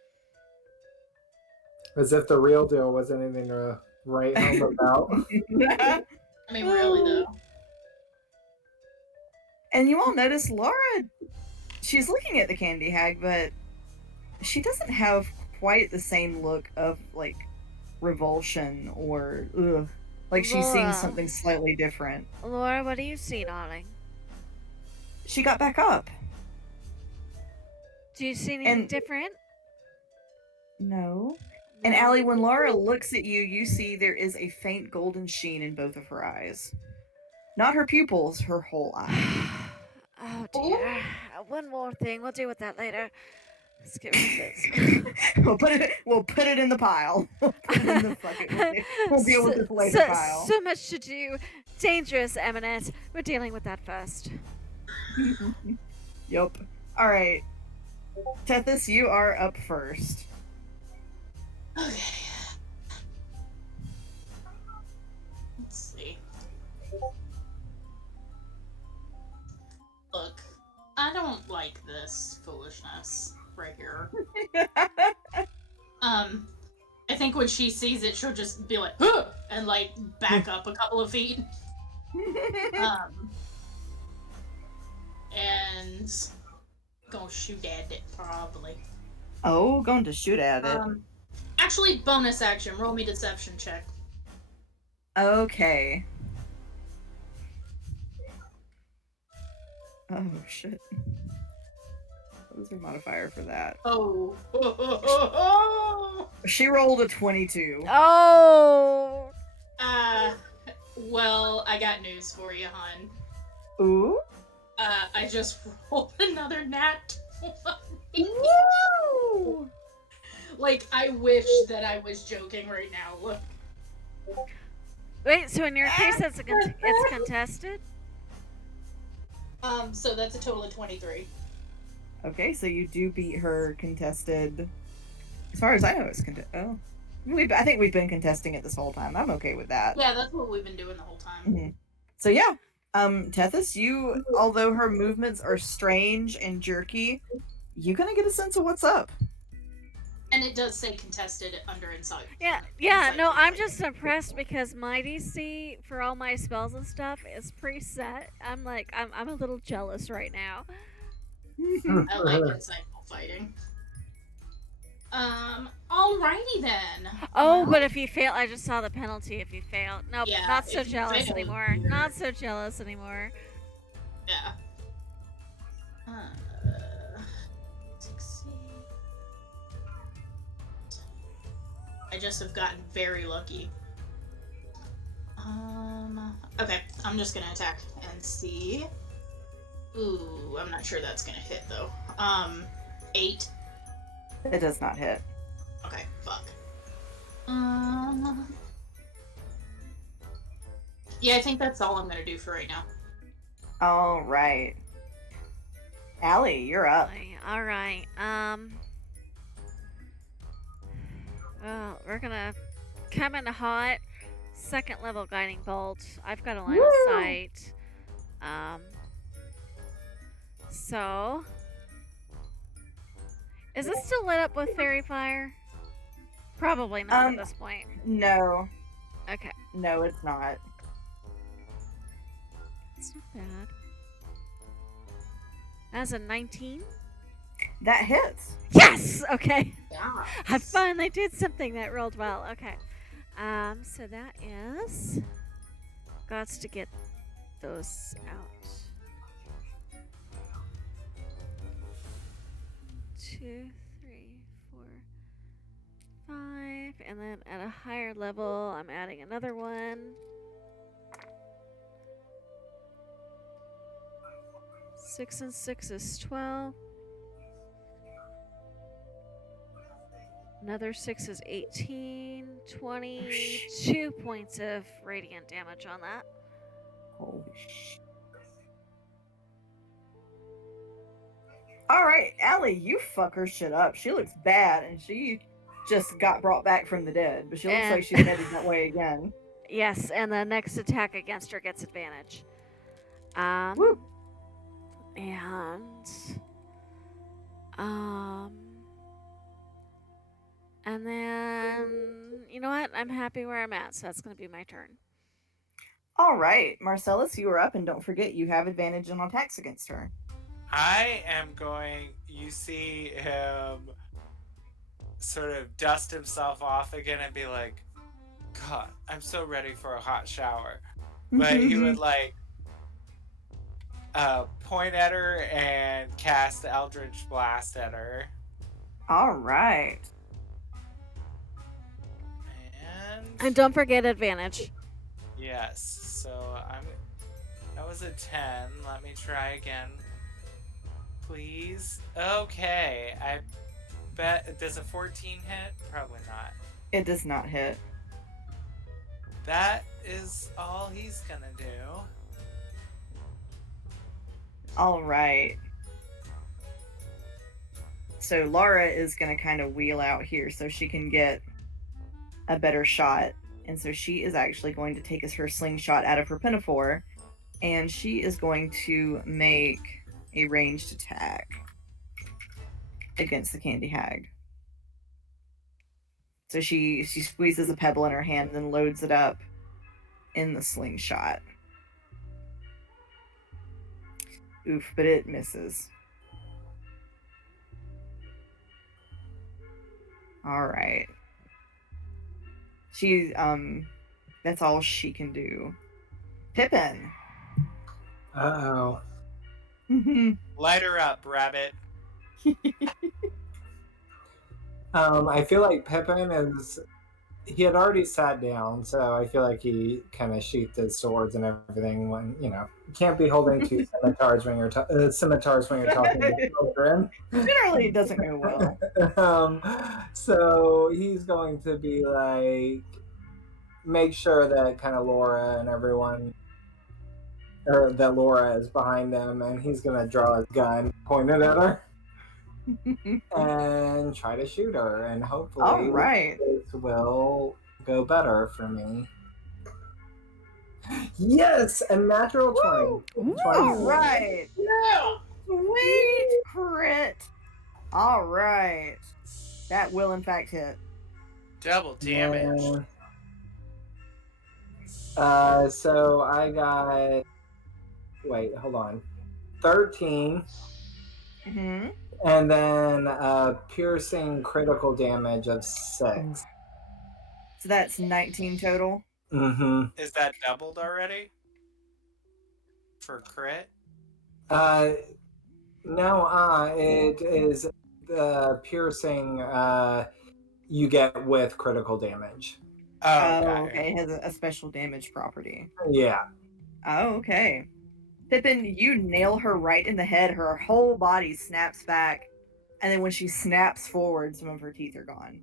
As if the real deal was anything to write home about. I mean, really though. And you all notice Laura, she's looking at the candy hag, but she doesn't have quite the same look of like revulsion or ugh. Like she's seeing Laura. something slightly different. Laura, what do you see, darling? She got back up. Do you see anything And- different? No. And Allie, when Laura looks at you, you see there is a faint golden sheen in both of her eyes. Not her pupils, her whole eye. Oh dear. One more thing. We'll deal with that later. Let's get rid of this. We'll put it in the pile. We'll put it in the bucket. We'll deal with this later pile. So much to do. Dangerous, Eminent. We're dealing with that first. Yup. Alright. Tethys, you are up first. Okay. Let's see. Look, I don't like this foolishness right here. I think when she sees it, she'll just be like, huh! And like back up a couple of feet. And gonna shoot at it probably. Oh, going to shoot at it. Actually, bonus action. Roll me deception check. Okay. Oh shit. What was her modifier for that? Oh. She rolled a 22. Oh. Well, I got news for you, hon. Ooh. I just rolled another nat 20. Woo! Like, I wish that I was joking right now. Look. Wait, so in your case, it's contested? So that's a total of 23. Okay, so you do beat her contested. As far as I know, it's contested. Oh. I think we've been contesting it this whole time. I'm okay with that. Yeah, that's what we've been doing the whole time. Mm-hmm. So yeah, Tethys, you, although her movements are strange and jerky, you kind of get a sense of what's up. And it does say contested under insight. Yeah. No, I'm just impressed because my DC for all my spells and stuff is preset. I'm a little jealous right now. I like insightful fighting. Alrighty then. Oh, but if you fail, I just saw the penalty if you fail. Nope, Yeah, not so if you jealous fail, anymore. you're- Not so jealous anymore. Yeah. Succeed. I just have gotten very lucky. Okay, I'm just gonna attack and see. Ooh, I'm not sure that's gonna hit though. 8. It does not hit. Okay, fuck. Yeah, I think that's all I'm gonna do for right now. All right. Allie, you're up. All right. Well, we're gonna come in hot. Second level guiding bolt. I've got a line of sight. So is this still lit up with fairy fire? Probably not at this point. No. Okay. No, it's not. It's not bad. That's a 19. That hits. Yes! Okay. Yeah. I finally did something that rolled well. Okay. So that is. Gots to get those out. 2, 3, 4, 5. And then at a higher level, I'm adding another one. 6 and 6 is 12. Another 6 is 18. 22 points of radiant damage on that. Holy shit. All right, Allie, you fuck her shit up. She looks bad, and she just got brought back from the dead, but she looks like she's headed that way again. Yes, and the next attack against her gets advantage. Woo. And then, you know what? I'm happy where I'm at, so that's going to be my turn. All right, Marcellus, you are up, and don't forget you have advantage on attacks against her. I am going. You see him sort of dust himself off again and be like, God, I'm so ready for a hot shower. But he would like point at her and cast Eldritch Blast at her. All right. And don't forget advantage. Yes. So that was a 10. Let me try again. Please. Okay. I bet. Does a 14 hit? Probably not. It does not hit. That is all he's gonna do. All right. So Laura is going to kind of wheel out here so she can get a better shot. And so she is actually going to take her slingshot out of her pinafore, and she is going to make a ranged attack against the Candy Hag. So she squeezes a pebble in her hand and then loads it up in the slingshot. Oof, but it misses. All right. That's all she can do. Pippin. Uh-oh. Light her up, rabbit. I feel like Pippin is. He had already sat down, so I feel like he kind of sheathed his swords and everything. When you can't be holding two scimitars when you're talking to children. Generally, it doesn't go well. So he's going to be like, make sure that kind of Laura and everyone, or that Laura is behind them, and he's gonna draw his gun, point it at her, and try to shoot her, and hopefully All right. this will go better for me. Yes, a natural 20. All right. Yeah. Sweet crit. All right. That will in fact hit. Double damage. So I got. Wait, hold on. 13. Mm-hmm. And then piercing critical damage of 6. So that's 19 total. Mm-hmm. Is that doubled already? For crit? No, it is the piercing you get with critical damage. Oh, Okay. It has a special damage property. Yeah. Oh, okay. Pippin, you nail her right in the head. Her whole body snaps back. And then when she snaps forward, some of her teeth are gone.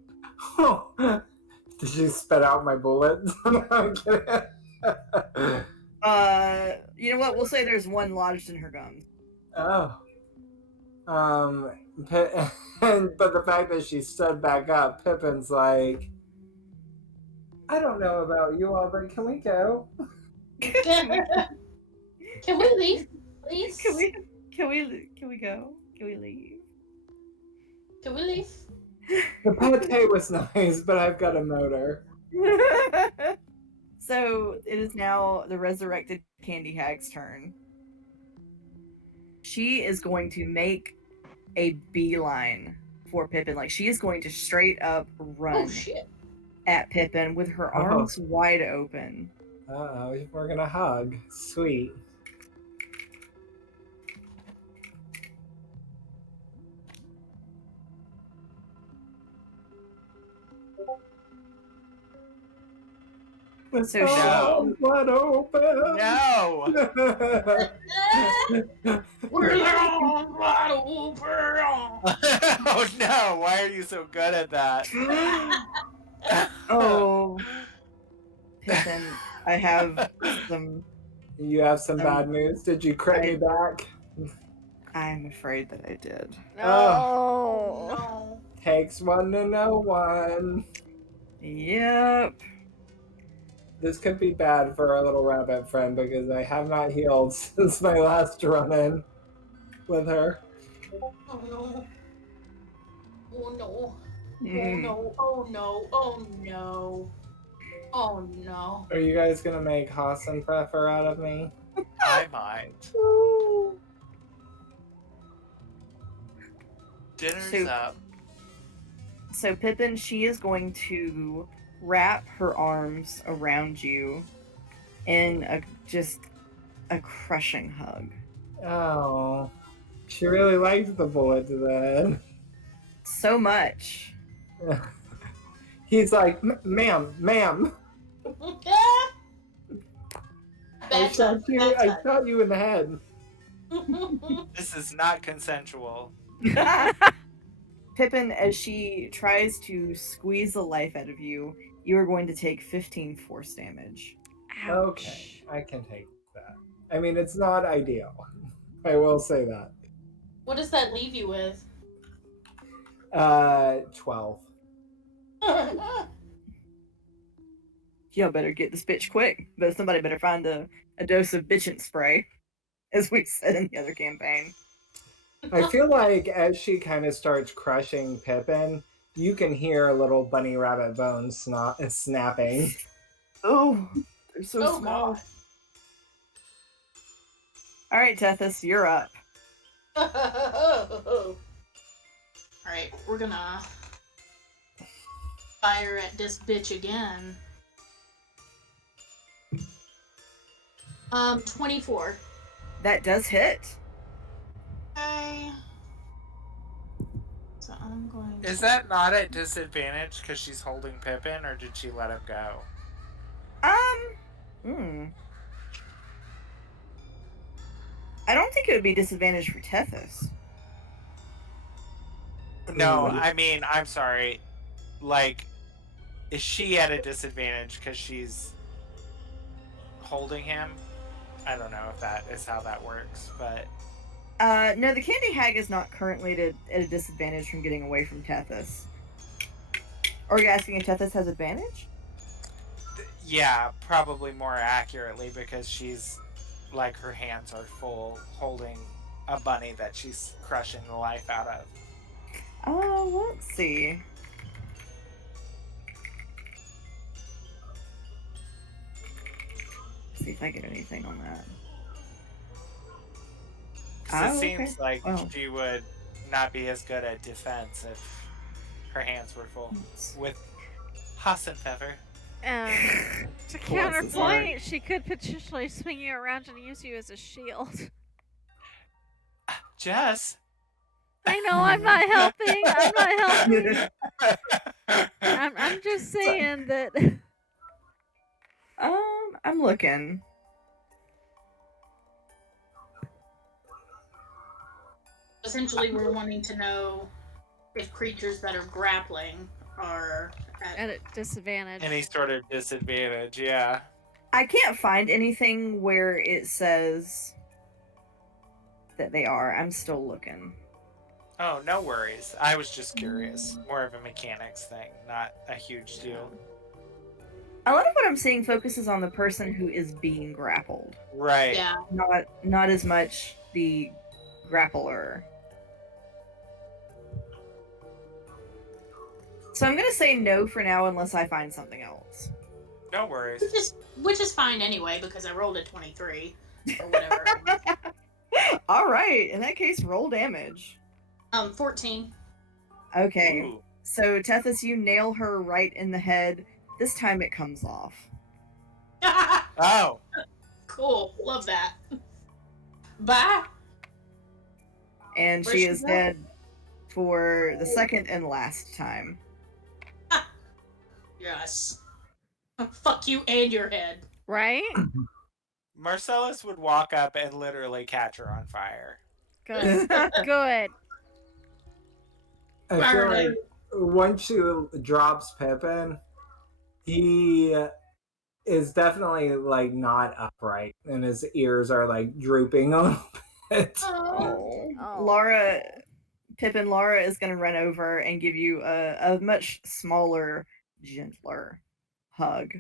Did she spit out my bullets? I'm kidding. You know what? We'll say there's one lodged in her gums. Oh. But the fact that she stood back up, Pippin's like, I don't know about you all, but can we go? Can we leave, please? Can we go? Can we leave? Can we leave? The pate was nice, but I've got a motor. So it is now the resurrected Candy Hag's turn. She is going to make a beeline for Pippin. Like, she is going to straight up run Oh shit! at Pippin with her arms wide open. Uh-oh, we're gonna hug. Sweet. So No. Wide open. No! We're on wide open. Oh no, why are you so good at that? Oh, Pippin, I have some. You have some bad news. Did you crit me back? I'm afraid that I did. Oh no! Takes one to know one. Yep. This could be bad for our little rabbit friend because I have not healed since my last run-in with her. Oh no! Oh no! Mm. Oh no! Oh no! Oh no! Oh no! Are you guys gonna make Hassan Pfeffer out of me? I might. Dinner's up. So Pippin, she is going to wrap her arms around you in a crushing hug. Oh, she really liked the bullet then. So much. He's like, ma'am. I shot you in the head. This is not consensual. Pippin, as she tries to squeeze the life out of you, you are going to take 15 force damage. Ouch. Okay, I can take that. I mean, it's not ideal. I will say that. What does that leave you with? 12. Y'all better get this bitch quick. But somebody better find a dose of bitchin' spray, as we said in the other campaign. I feel like as she kind of starts crushing Pippin, you can hear little bunny rabbit bones snapping. Oh, they're so Oh small. god. All right, Tethys, you're up. Alright, we're gonna fire at this bitch again. 24. That does hit. Okay. So I'm going to... Is that not at disadvantage because she's holding Pippin, or did she let him go? I don't think it would be disadvantage for Tethys. No, I mean, I'm sorry. Like, is she at a disadvantage because she's holding him? I don't know if that is how that works, but... No, the Candy Hag is not currently at a disadvantage from getting away from Tethys. Or are you asking if Tethys has advantage? Yeah, probably more accurately because she's, like, her hands are full holding a bunny that she's crushing the life out of. Oh, let's see. See if I get anything on that. 'Cause it Oh, seems okay. like Oh. she would not be as good at defense if her hands were full. With Hassenpfeffer. To counterpoint, she could potentially swing you around and use you as a shield. Jess. I know, I'm not helping. I'm not helping. I'm just saying that. I'm looking. Essentially, we're wanting to know if creatures that are grappling are At a disadvantage. Any sort of disadvantage, yeah. I can't find anything where it says that they are. I'm still looking. Oh, no worries. I was just curious. More of a mechanics thing, not a huge deal. A lot of what I'm seeing focuses on the person who is being grappled. Right. Yeah. Not as much the grappler. So I'm gonna say no for now unless I find something else. No worries. Which is fine anyway because I rolled a 23 or whatever. All right, in that case, roll damage. 14. Okay, Ooh. so Tethys, you nail her right in the head. This time it comes off. Oh. Cool. Love that. Bye. And Where's she she is going? dead for the second and last time. Yes. Fuck you and your head. Right? Marcellus would walk up and literally catch her on fire. Good. Good. I feel Burn like it. once she drops Pippin, he is definitely like not upright, and his ears are like drooping a little bit. Oh. Laura, Pippin, Laura is going to run over and give you a much smaller, gentler hug.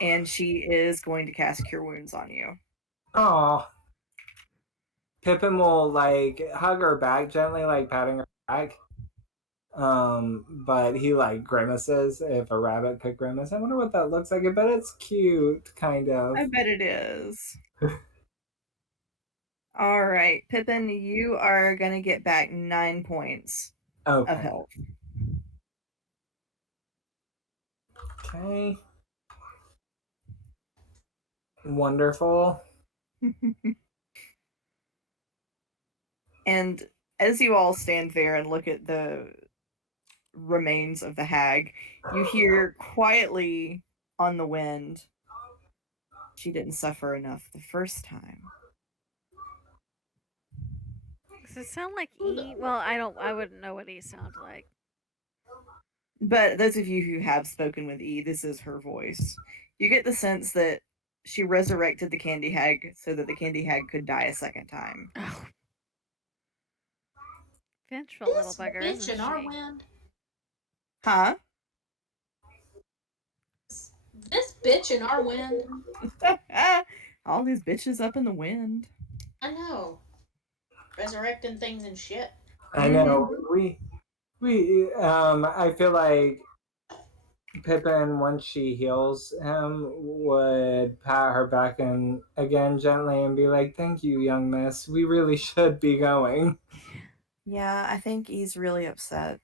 And she is going to cast Cure Wounds on you. Aw. Pippin will like hug her back gently, like patting her back. But he like grimaces if a rabbit could grimace. I wonder what that looks like. I bet it's cute, kind of. I bet it is. All right, Pippin, you are going to get back 9 points of Okay. health. Okay. Wonderful. And as you all stand there and look at the remains of the hag, you hear quietly on the wind, she didn't suffer enough the first time. Does it sound like E? Well, I wouldn't know what E sounds like. But those of you who have spoken with E, this is her voice. You get the sense that she resurrected the Candy Hag so that the Candy Hag could die a second time. Oh. Vengeful little This bugger, bitch isn't in our she? wind. Huh? This bitch in our wind. All these bitches up in the wind. I know. Resurrecting things and shit. I know. We I feel like Pippin, once she heals him, would pat her back and again gently and be like, "Thank you, young miss. We really should be going." Yeah, I think he's really upset.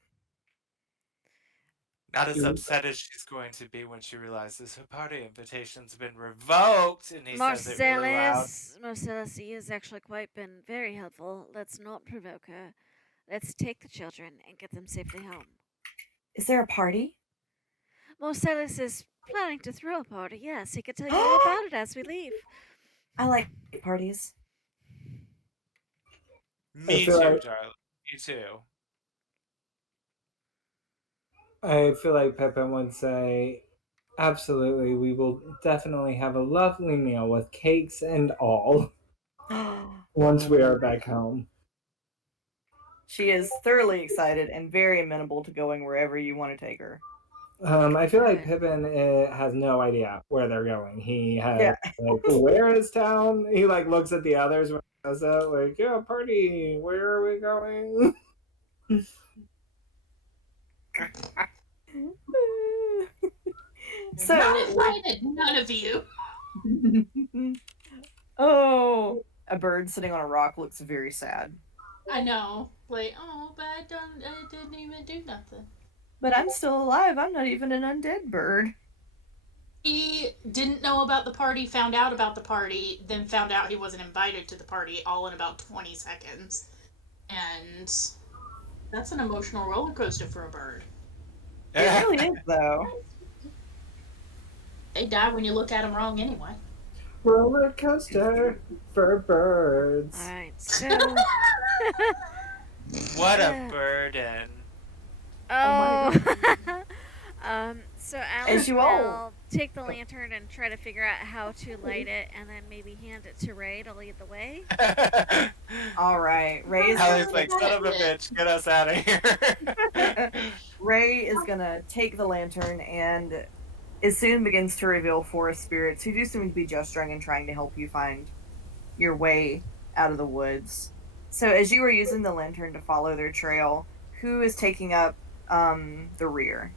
Not as upset as she's going to be when she realizes her party invitation's been revoked, and he says it really loud. Marcellus, he has actually quite been very helpful. Let's not provoke her. Let's take the children and get them safely home. Is there a party? Marcellus is planning to throw a party, yes. He could tell you all about it as we leave. I like parties. Me feel too, like- darling. Me too. I feel like Pippin would say, "Absolutely, we will definitely have a lovely meal with cakes and all once we are back home." She is thoroughly excited and very amenable to going wherever you want to take her. I feel like Good. Pippin has no idea where they're going. He has Yeah. like, where is town? He like looks at the others when he does that, like, yeah, party. Where are we going? So, Not invited, none of you. oh, a bird sitting on a rock looks very sad. I know. Like, oh, but I didn't even do nothing. But I'm still alive. I'm not even an undead bird. He didn't know about the party, found out about the party, then found out he wasn't invited to the party all in about 20 seconds. And that's an emotional roller coaster for a bird. It really is, though. They die when you look at them wrong anyway. Roller coaster for birds. Alright, so. What a burden. Oh So Alice As you will all- take the lantern and try to figure out how to light it, and then maybe hand it to Ray to lead the way. All right, Ray is Allie's like, son of a bitch, get us out of here. Ray is gonna take the lantern and it soon begins to reveal forest spirits who do seem to be gesturing and trying to help you find your way out of the woods. So as you are using the lantern to follow their trail, who is taking up the rear?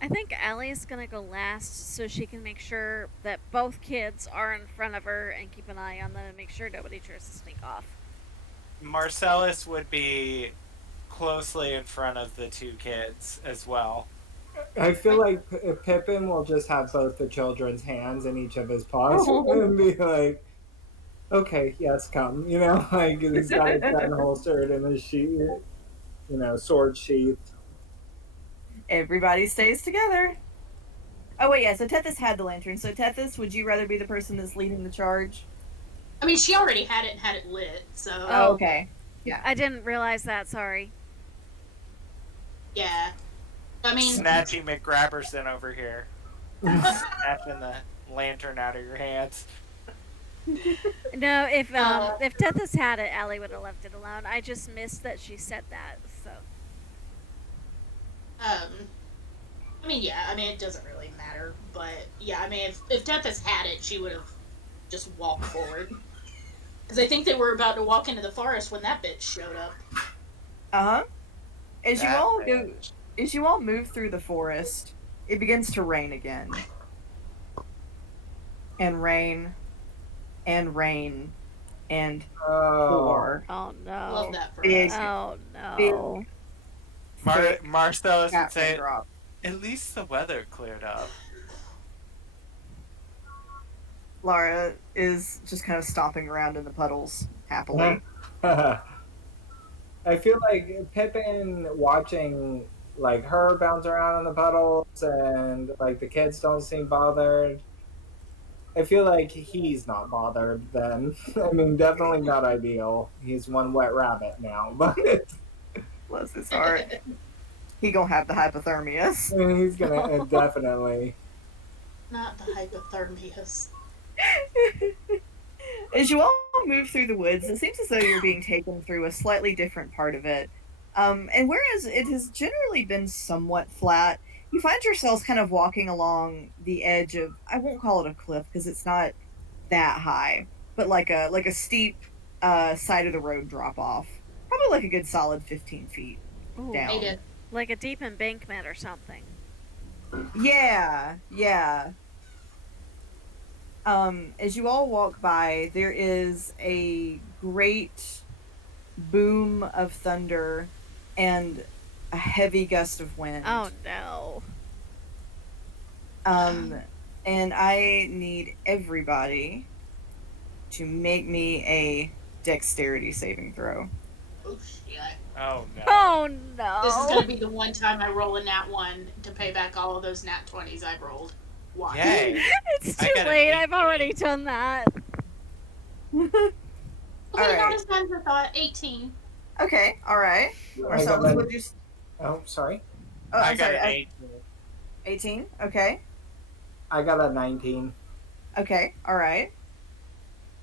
I think Allie is gonna go last so she can make sure that both kids are in front of her and keep an eye on them and make sure nobody tries to sneak off. Marcellus would be closely in front of the two kids as well. I feel like Pippin will just have both the children's hands in each of his paws and be like, "Okay, yes, come." You know, like he's got his gun holstered in his sheath, sword sheath. Everybody stays together. Oh wait, yeah. So Tethys had the lantern. So Tethys, would you rather be the person that's leading the charge? I mean, she already had it and had it lit, so. Oh, okay. I didn't realize that, sorry. Yeah. I mean, Snatchy McGrabberson over here. Snatching the lantern out of your hands. No, if Tethys had it, Allie would have left it alone. I just missed that she said that, so. I mean, yeah, I mean, it doesn't really matter, but yeah, I mean, if Tethys had it, she would have just walked forward. Because I think they were about to walk into the forest when that bitch showed up. Uh-huh. As That you all move through the forest, it begins to rain again. And rain. And rain. And pour. Oh no. Love that for Big- us. Oh no. Marcellus would Cap say, drop. at least the weather cleared up. Lara is just kind of stomping around in the puddles happily. I feel like Pippin watching like her bounce around in the puddles and like the kids don't seem bothered. I feel like he's not bothered then. I mean, definitely not ideal. He's one wet rabbit now, but Bless his heart. He gonna have the hypothermias. he's gonna definitely. Not the hypothermias. As you all move through the woods, it seems as though you're being taken through a slightly different part of it. And whereas it has generally been somewhat flat, you find yourselves kind of walking along the edge of, I won't call it a cliff because it's not that high, but like a steep side of the road drop off. Probably like a good solid 15 feet Ooh. down. Made it. Like a deep embankment or something. Yeah, yeah. As you all walk by, there is a great boom of thunder and a heavy gust of wind. Oh no. And I need everybody to make me a dexterity saving throw. Oh shit. Oh no. Oh This is gonna no. be the one time I roll a nat 1 to pay back all of those nat 20s I've rolled. Watch. Yay. It's I too got an late. I've 18. already done that. Okay, Alright. not as bad as I thought. 18. Okay, all right. I got Marcellus, an- would you? Oh, sorry. Oh, I I'm got sorry. an 18. 18. Okay. I got a 19. Okay. All right.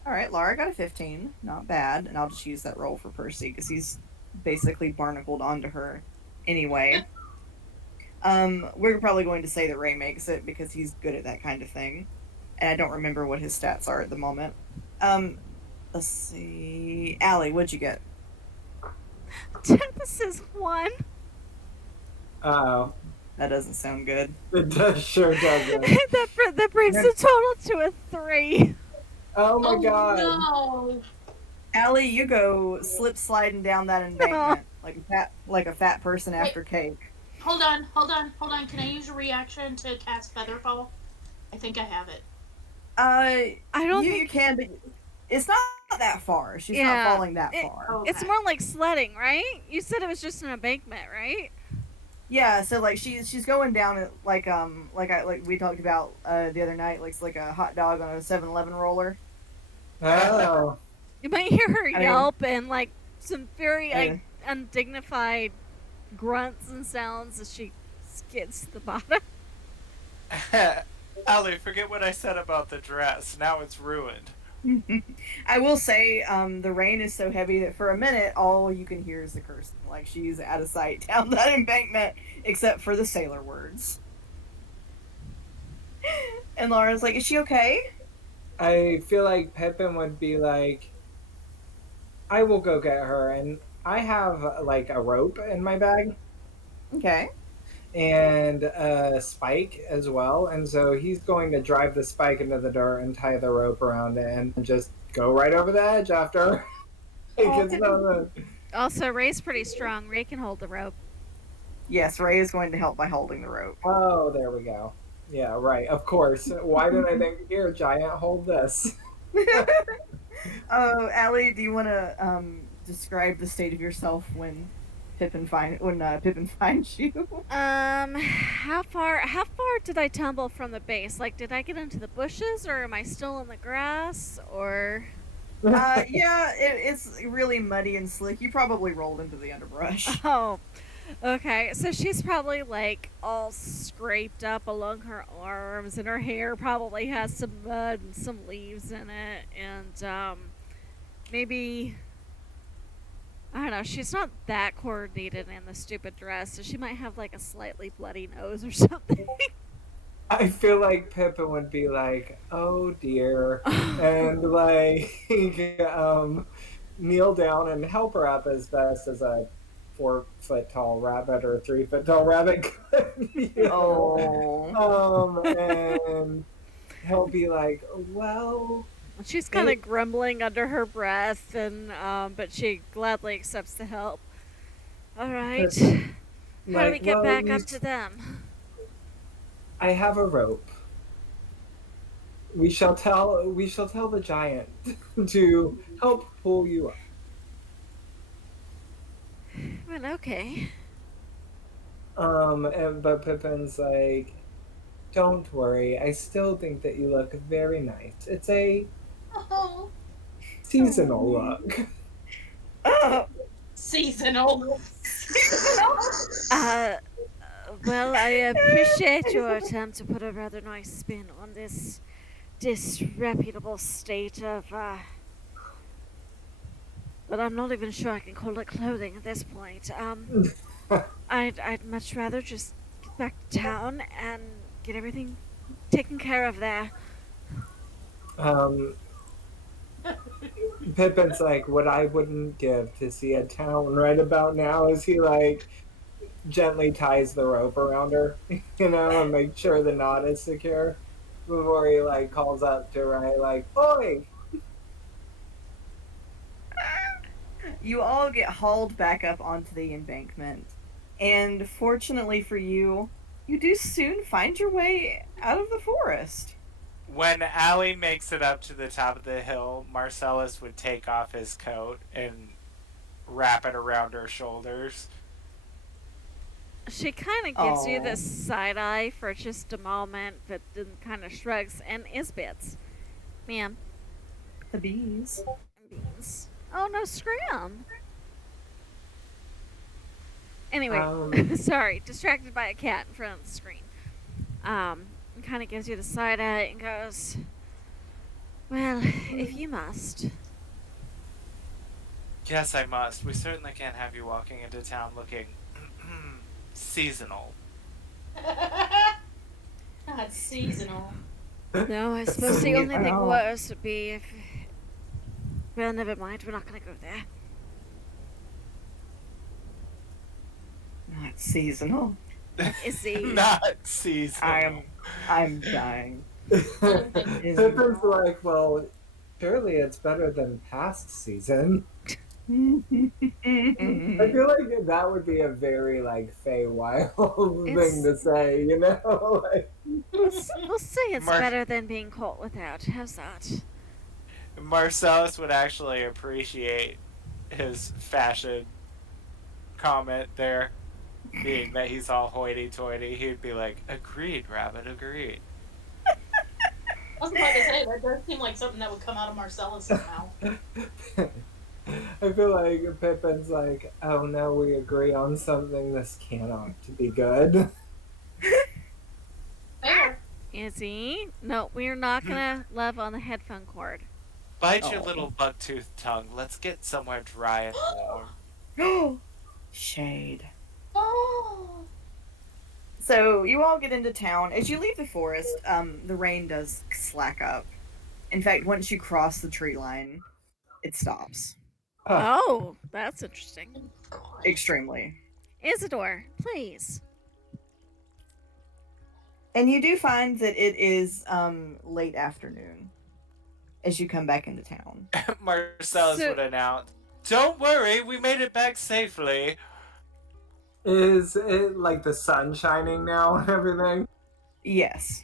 All right. Laura got a 15. Not bad. And I'll just use that roll for Percy because he's basically barnacled onto her anyway. We're probably going to say that Ray makes it because he's good at that kind of thing, and I don't remember what his stats are at the moment. Let's see. Allie, what'd you get? This is 1. Oh, That doesn't sound good. it does, sure doesn't. that brings the total to a 3. Oh my Oh god. no. Allie, you go slip sliding down that embankment like a fat person after cake. Hold on. Can I use a reaction to cast Featherfall? I think I have it. I don't you think can, but it's not that far. She's Yeah, not falling that it- far. Okay. it's more like sledding, right? You said it was just an embankment, right? Yeah, so like she's going down it like we talked about the other night, like a hot dog on a 7-Eleven roller. Oh. You might hear her mean- yelp and like some very Uh, undignified grunts and sounds as she skids to the bottom. Allie, forget what I said about the dress. Now it's ruined. I will say, the rain is so heavy that for a minute, all you can hear is the cursing. Like she's out of sight down that embankment, except for the sailor words. And Laura's like, "Is she okay?" I feel like Pippin would be like, I will go get her, and I have like a rope in my bag Okay. and a spike as well, and so he's going to drive the spike into the dirt and tie the rope around it and just go right over the edge after. Like, it's not Also, Ray's pretty strong. Ray can hold the rope. Yes, Ray is going to help by holding the rope. Oh, there we go. Yeah, right. Of course. Why did I think, here, giant, hold this? Oh, Allie, do you want to describe the state of yourself when Pippin finds you? How far did I tumble from the base? Like, did I get into the bushes, or am I still in the grass, or? Yeah, it's really muddy and slick. You probably rolled into the underbrush. Oh, okay. So she's probably like all scraped up along her arms, and her hair probably has some mud and some leaves in it, and maybe. I don't know. She's not that coordinated in the stupid dress, so she might have like a slightly bloody nose or something. I feel like Pippin would be like, oh dear, and like kneel down and help her up as best as a 4-foot tall rabbit or 3-foot tall rabbit could. Oh. And he'll be like, well, She's kind of grumbling under her breath, and but she gladly accepts the help. All right. How do we get back up to them? I have a rope. We shall tell the giant to help pull you up. Well, okay. But Pippin's like, don't worry. I still think that you look very nice. It's a Oh. seasonal look. Oh. Seasonal. Well, I appreciate your attempt to put a rather nice spin on this disreputable state of, but I'm not even sure I can call it clothing at this point. I'd much rather just get back to town and get everything taken care of there. Pippin's like, what I wouldn't give to see a town right about now is he like gently ties the rope around her, and make sure the knot is secure before he like calls up to Ray like, "Boy, You all get hauled back up onto the embankment, and fortunately for you, you do soon find your way out of the forest. When Allie makes it up to the top of the hill, Marcellus would take off his coat and wrap it around her shoulders. She kind of gives you this side eye for just a moment, but then kind of shrugs and is bits. Ma'am. The bees. Beans. Oh, no, scram. Anyway, sorry, distracted by a cat in front of the screen. Kind of gives you the side eye and goes, well, if you must. Yes, I must. We certainly can't have you walking into town looking seasonal. Not seasonal. No, I suppose the only thing worse would be if... Well, never mind. We're not going to go there. Not seasonal. Is he? Not seasonal. I'm dying. Pippin's like, well, surely it's better than past season. I feel like that would be a very like Feywild thing to say, like, we'll say it's better than being caught without. How's that? Marcellus would actually appreciate his fashion comment there, being that he's all hoity-toity. He'd be like, agreed, Rabbit, agreed. I was about to say, that does seem like something that would come out of Marcellus's mouth. I feel like Pippin's like, oh no, we agree on something. This cannot be good. Fair. Is he? No, we're not gonna love on the headphone cord. Bite your little buck-toothed tongue. Let's get somewhere dry and warm. Shade. Oh. So you all get into town. As you leave the forest, the rain does slack up. In fact, once you cross the tree line, it stops. Oh, that's interesting. Extremely. Isidore, please. And you do find that it is late afternoon as you come back into town. Marcellus would announce, don't worry, we made it back safely. Is it like the sun shining now and everything? Yes.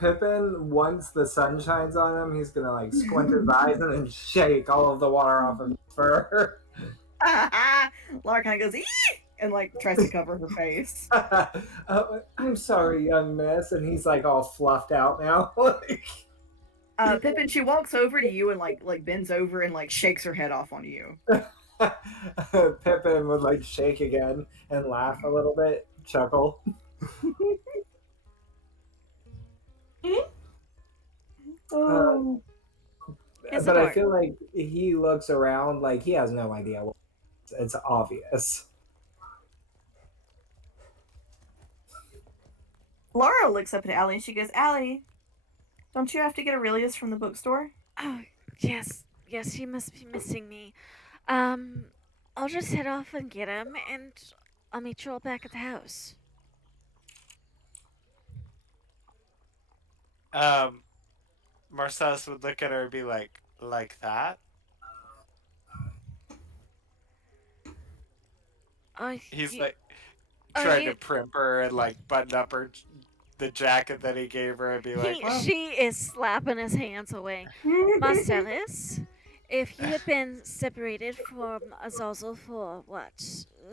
Pippin, once the sun shines on him, he's gonna like squint his eyes and then shake all of the water off of his fur. Laura kind of goes, "Eee!" and like tries to cover her face. I'm sorry, young miss, and he's like all fluffed out now. Pippin, she walks over to you and like bends over and like shakes her head off on you. Pippin would like shake again and laugh a little bit, chuckle. But I feel like he looks around like he has no idea. It's obvious. Laura looks up at Allie and she goes, Allie, don't you have to get Aurelius from the bookstore? Oh, yes. Yes, he must be missing me. I'll just head off and get him, and I'll meet you all back at the house. Marcellus would look at her and be like that? He's like trying to primp her and like button up the jacket that he gave her and be like, She is slapping his hands away. Marcellus, if you had been separated from Azazel for,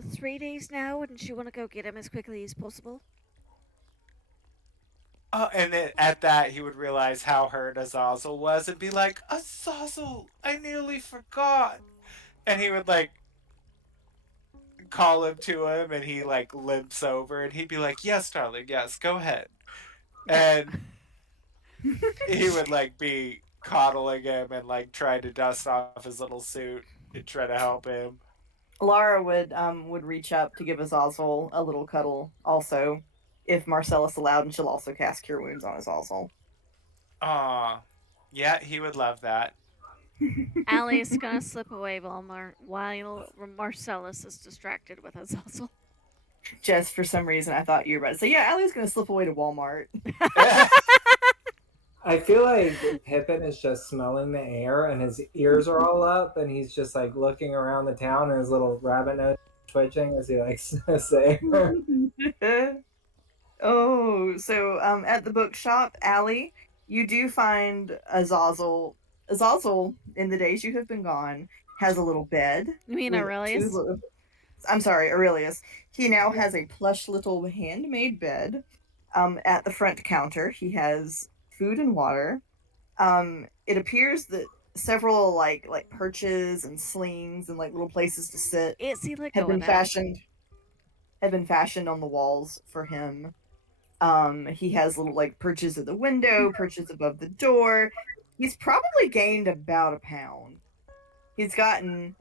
3 days now, wouldn't you want to go get him as quickly as possible? Oh, and then at that, he would realize how hurt Azazel was and be like, Azazel, I nearly forgot. And he would like call him to him and he like limps over and he'd be like, yes, darling, yes, go ahead. And he would like be coddling him and like try to dust off his little suit and try to help him. Lara would reach up to give Azazel a little cuddle also, if Marcellus allowed, and she'll also cast Cure Wounds on Azazel. Aw. Yeah, he would love that. Allie's gonna slip away while Marcellus is distracted with Azazel. Just for some reason, I thought you were about to say, yeah, Allie's going to slip away to Walmart. I feel like Pippin is just smelling the air and his ears are all up and he's just like looking around the town and his little rabbit nose twitching as he likes to say. Oh, so at the bookshop, Allie, you do find Azazel. Azazel, in the days you have been gone, has a little bed. You mean with Aurelius? I'm sorry, Aurelius. He now has a plush little handmade bed. At the front counter, he has food and water. It appears that several like perches and slings and like little places to sit Is he let have go been of that? fashioned on the walls for him. He has little like perches at the window, perches above the door. He's probably gained about a pound. He's gotten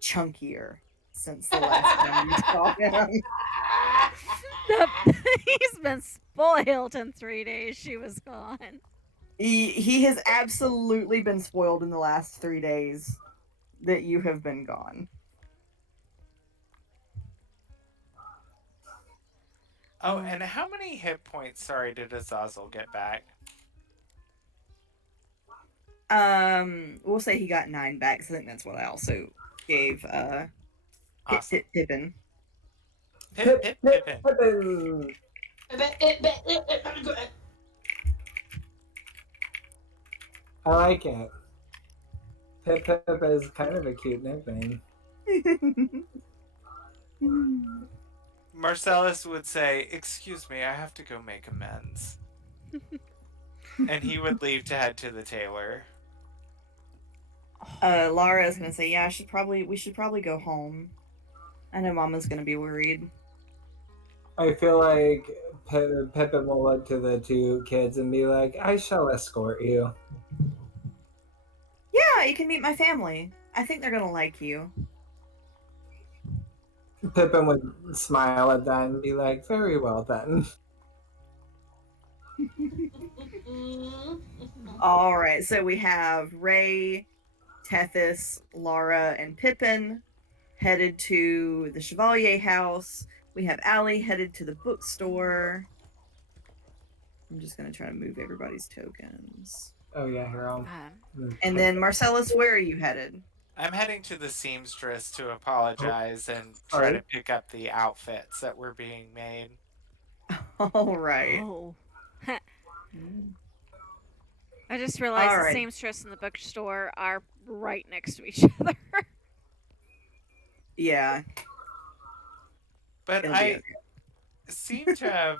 chunkier since the last time you saw him. He's been spoiled in 3 days she was gone. He has absolutely been spoiled in the last 3 days that you have been gone. Oh, and how many hit points, sorry, did Azazel get back? We'll say he got 9 back, so I think that's what I also gave Awesome. Pippin. Pippin. Pippin! I like it. Pip Pip is kind of a cute nickname. Marcellus would say, "Excuse me, I have to go make amends." And he would leave to head to the tailor. Lara is gonna say, yeah, we should probably go home. I know Mama's gonna be worried. I feel like Pippin will look to the two kids and be like, I shall escort you. Yeah, you can meet my family. I think they're gonna like you. Pippin would smile at that and be like, very well then. All right, so we have Ray, Tethys, Lara, and Pippin headed to the Chevalier house. We have Allie headed to the bookstore. I'm just gonna try to move everybody's tokens. Oh yeah, here I'll. And then Marcellus, where are you headed? I'm heading to the seamstress to apologize and try to pick up the outfits that were being made. All right. Oh. I just realized All the right. seamstress and the bookstore are right next to each other. Yeah. But It'll be I okay. seem to have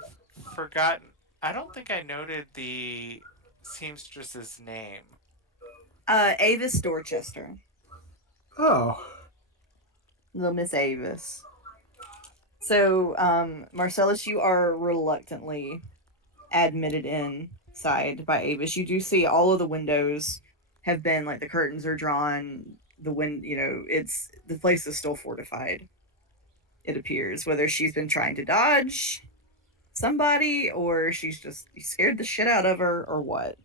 forgotten. I don't think I noted the seamstress's name. Avis Dorchester. Oh. Little Miss Avis. So, Marcellus, you are reluctantly admitted inside by Avis. You do see all of the windows have been, like, the curtains are drawn. The place is still fortified. It appears, whether she's been trying to dodge somebody or she's just scared the shit out of her or what.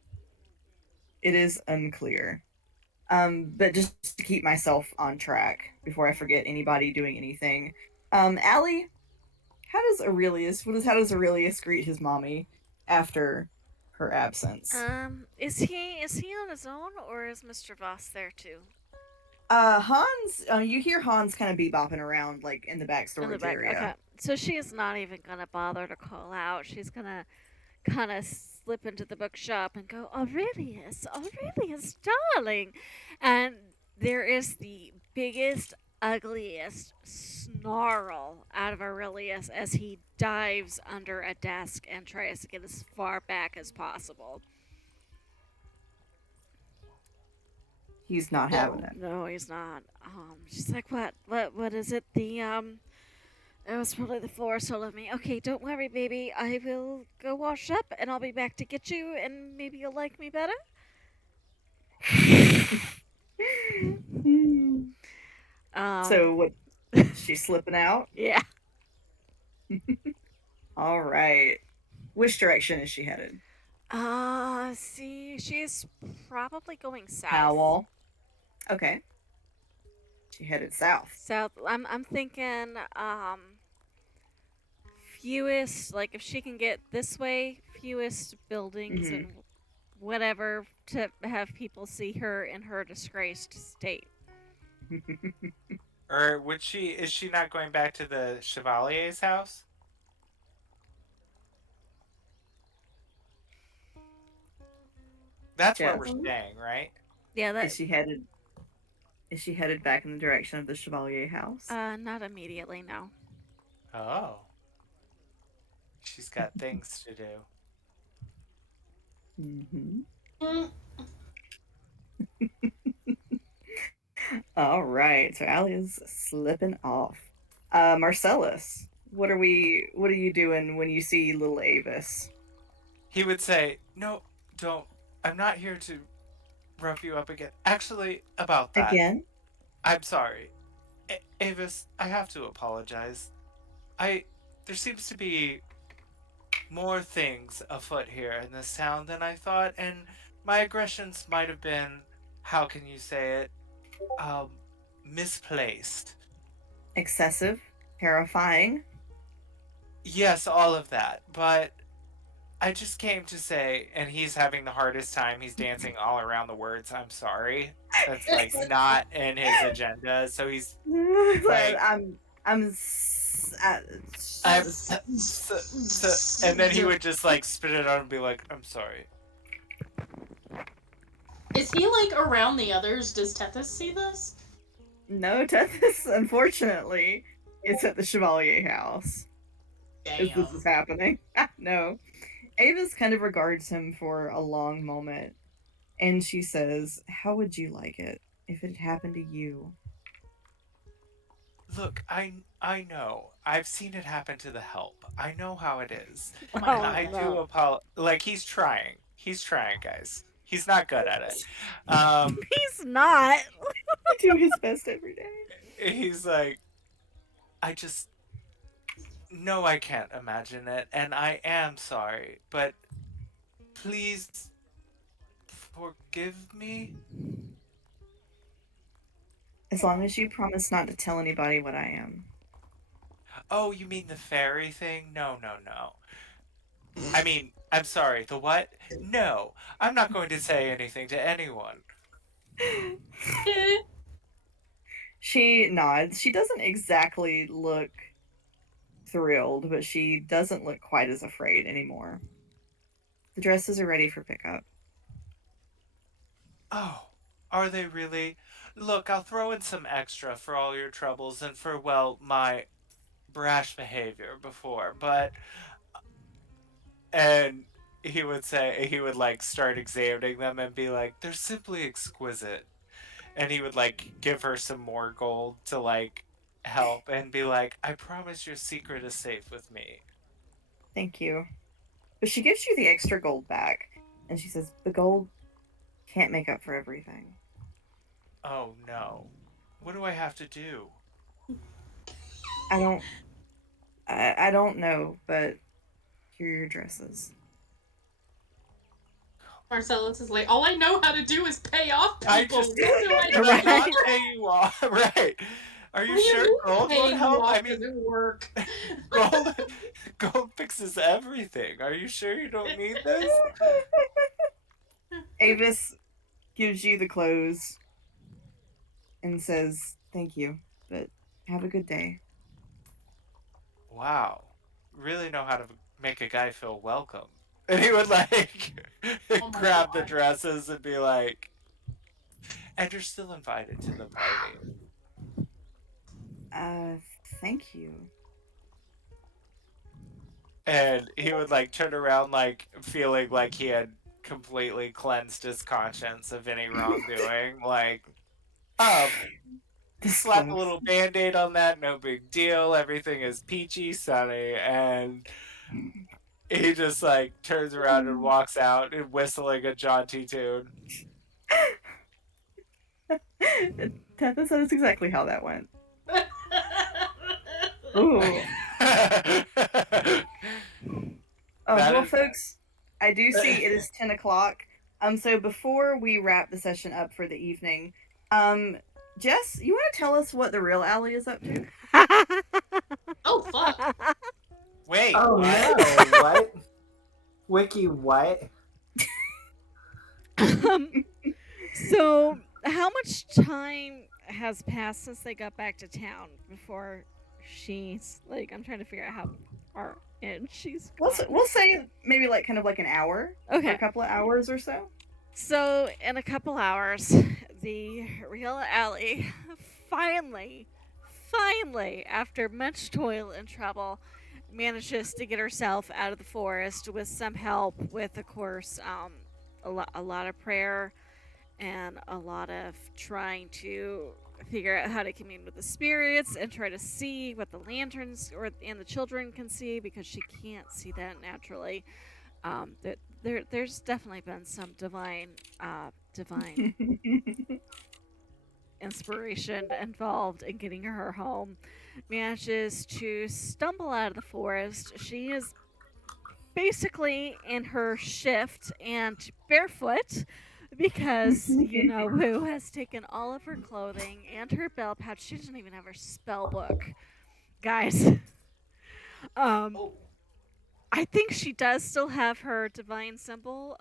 It is unclear. But just to keep myself on track before I forget anybody doing anything. Allie, how does Aurelius greet his mommy after her absence? Is he on his own or is Mr. Voss there too? Hans, you hear Hans kind of bebopping around like in the back storage area. Okay. So she is not even gonna bother to call out. She's gonna kind of slip into the bookshop and go, Aurelius, darling. And there is the biggest, ugliest snarl out of Aurelius as he dives under a desk and tries to get as far back as possible. He's not having it. No, he's not. She's like, what is it? It was probably the floor told of me. Okay, don't worry, baby. I will go wash up, and I'll be back to get you, and maybe you'll like me better. So what? She's slipping out. Yeah. All right. Which direction is she headed? See, she's probably going south. Howell. Okay. She headed south. South. I'm thinking. fewest, like if she can get this way, fewest buildings and whatever to have people see her in her disgraced state. Or would she? Is she not going back to the Chevalier's house? That's where we're Yes. staying, right? Yeah, that Is she headed? Is she headed back in the direction of the Chevalier house? not immediately, no. Oh, she's got things to do. Mm-hmm. All right, so Allie is slipping off. Marcellus, what are you doing when you see little Avis? He would say, "No, don't. I'm not here to rough you up again. Actually, about that, Again? I'm sorry, Avis. I have to apologize. There seems to be more things afoot here in this town than I thought, and my aggressions might have been, how can you say it, misplaced. Excessive? Terrifying? Yes, all of that, but I just came to say, and he's having the hardest time. He's dancing all around the words, I'm sorry. That's like not in his agenda, so he's like, and then he would just like spit it out and be like, I'm sorry. Is he like around the others? Does Tethys see this? No, Tethys, unfortunately, is at the Chevalier house. As this is happening. No. Avis kind of regards him for a long moment, and she says, "How would you like it if it happened to you?" Look, I know. I've seen it happen to the help. I know how it is. Oh Oh, And I do no. apologize. Like, he's trying. He's trying, guys. He's not good at it. He's not. I do his best every day. He's like, I just... No, I can't imagine it, and I am sorry, but please forgive me? As long as you promise not to tell anybody what I am. Oh, you mean the fairy thing? No. I mean, I'm sorry, the what? No, I'm not going to say anything to anyone. She nods. She doesn't exactly look thrilled, but she doesn't look quite as afraid anymore. The dresses are ready for pickup. Oh, are they really? Look, I'll throw in some extra for all your troubles and for, well, my brash behavior before, but... And he would like start examining them and be like, they're simply exquisite. And he would like give her some more gold to like help and be like, I promise your secret is safe with me. Thank you. But she gives you the extra gold back, and she says, the gold can't make up for everything. Oh no. What do I have to do? I don't know, but here are your dresses. Marcellus is like, all I know how to do is pay off people. I just What do Right. not pay you off. Right. Are you sure gold won't help? I mean, doesn't work. gold fixes everything. Are you sure you don't need this? Avis gives you the clothes and says, thank you, but have a good day. Wow. Really know how to make a guy feel welcome. And he would like Oh my grab the God. dresses and be like, and you're still invited to the party. Thank you. And he would like turn around like feeling like he had completely cleansed his conscience of any wrongdoing. Like, This slap a close. little band-aid on that, no big deal. Everything is peachy sunny. And he just like turns around and walks out and whistling a jaunty tune. Tethys, that is exactly how that went. Ooh. That Well, is- folks, I do see it is 10 o'clock. So before we wrap the session up for the evening, Jess, you want to tell us what the real Allie is up to? Oh, fuck. Wait, Oh what? no! What? Wiki, what? So, how much time has passed since they got back to town before she's like? I'm trying to figure out how far in she's gone. We'll say maybe like kind of like an hour, or Okay. a couple of hours or so. So, in a couple hours, the real Allie finally, after much toil and trouble, manages to get herself out of the forest with some help, with, of course, a lot of prayer and a lot of trying to figure out how to commune with the spirits and try to see what the lanterns and the children can see, because she can't see that naturally. There's definitely been some divine inspiration involved in getting her home. Manages to stumble out of the forest. She is basically in her shift and barefoot, because you know who has taken all of her clothing and her bell pouch. She doesn't even have her spell book, guys. Oh, I think she does still have her divine symbol,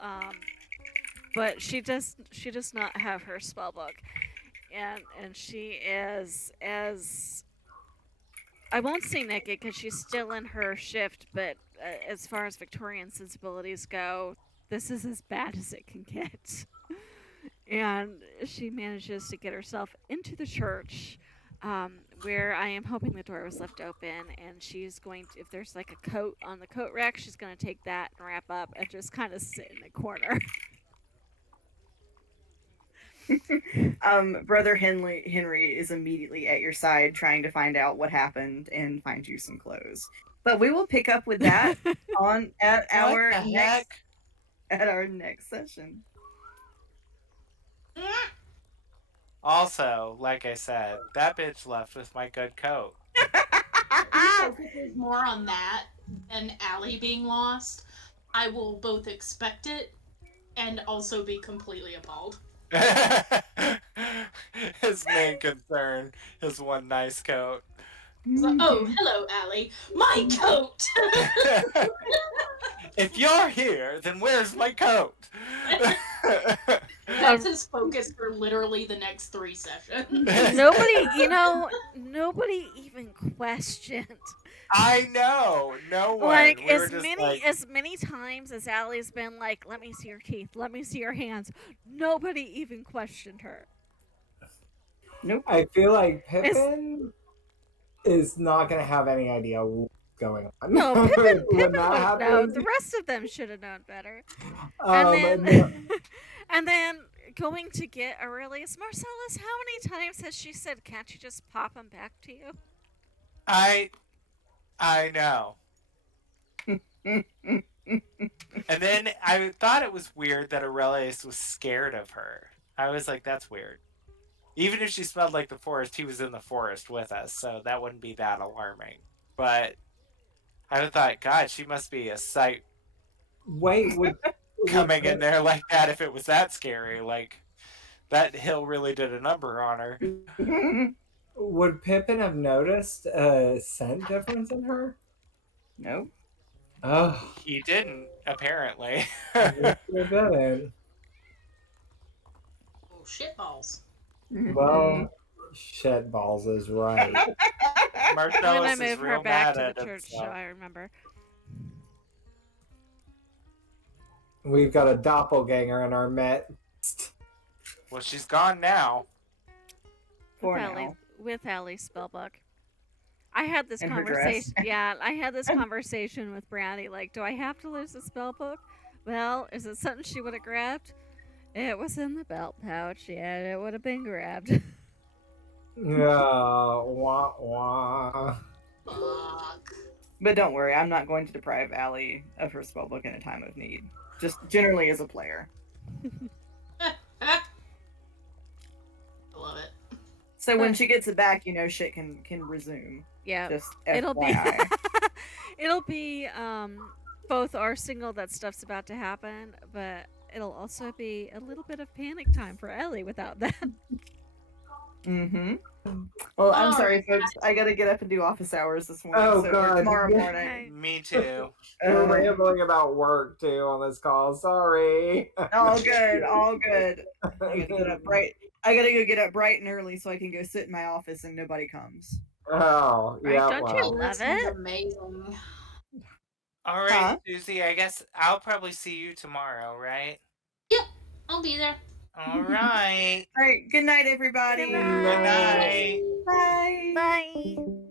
but she does not have her spell book, and she is, as I won't say naked because she's still in her shift, but as far as Victorian sensibilities go, this is as bad as it can get. And she manages to get herself into the church, where I am hoping the door was left open, and she's going to, if there's like a coat on the coat rack, she's going to take that and wrap up and just kind of sit in the corner. Brother Henry is immediately at your side, trying to find out what happened and find you some clothes. But we will pick up with that at our What the next heck? Session. Also, like I said, that bitch left with my good coat. focuses more on that than Allie being lost, I will both expect it and also be completely appalled. His main concern is one nice coat. So, oh, hello, Allie. My coat! If you're here, then where's my coat? That's his focus for literally the next 3 sessions. Nobody even questioned. I know, no one. Like, We were just like, as many times as Allie's been like, let me see your teeth, let me see your hands, nobody even questioned her. Nope. I feel like Pippin is not going to have any idea what's going on. No, Pippin When would that know. happens, The rest of them should have known better. no. And then going to get Aurelius. Marcellus, how many times has she said, can't you just pop him back to you? I know. And then I thought it was weird that Aurelius was scared of her. I was like, that's weird. Even if she smelled like the forest, he was in the forest with us, so that wouldn't be that alarming. But I thought, God, she must be a sight Wait, coming in there like that if it was that scary. Like, that hill really did a number on her. would Pippin have noticed a scent difference in her? Nope. Oh, He didn't, apparently. he didn't. Oh, shitballs. Well, shitballs is right. I'm gonna Marcellus is move her real back mad to at the church so himself. I remember. We've got a doppelganger in our midst. Well, she's gone now. For now. With Allie's spellbook. I had this And her conversation. dress. Yeah, I had this conversation with Brandy. Like, do I have to lose the spellbook? Well, is it something she would have grabbed? It was in the belt pouch. Yeah, it would have been grabbed. Wah wah. Fuck. But don't worry, I'm not going to deprive Allie of her spellbook in a time of need. Just generally as a player. I love it. So when she gets it back, shit can resume. Yeah, Just it'll be FYI. it'll be both our signal that stuff's about to happen, but it'll also be a little bit of panic time for Ellie without that. Mm-hmm. Well, I'm All sorry, right. folks. I gotta get up and do office hours this morning. Oh, or God. tomorrow Yeah. morning. Okay. Me too. We're rambling about work too on this call. Sorry. All good, all good. I gotta get up bright. I gotta go get up bright and early so I can go sit in my office and nobody comes. Oh, Right, yeah. don't you Well. love That sounds it? amazing. All right, Huh? Susie, I guess I'll probably see you tomorrow, right? Yep, I'll be there. All right. All right. Good night, everybody. Good Good night. night. Bye. Bye.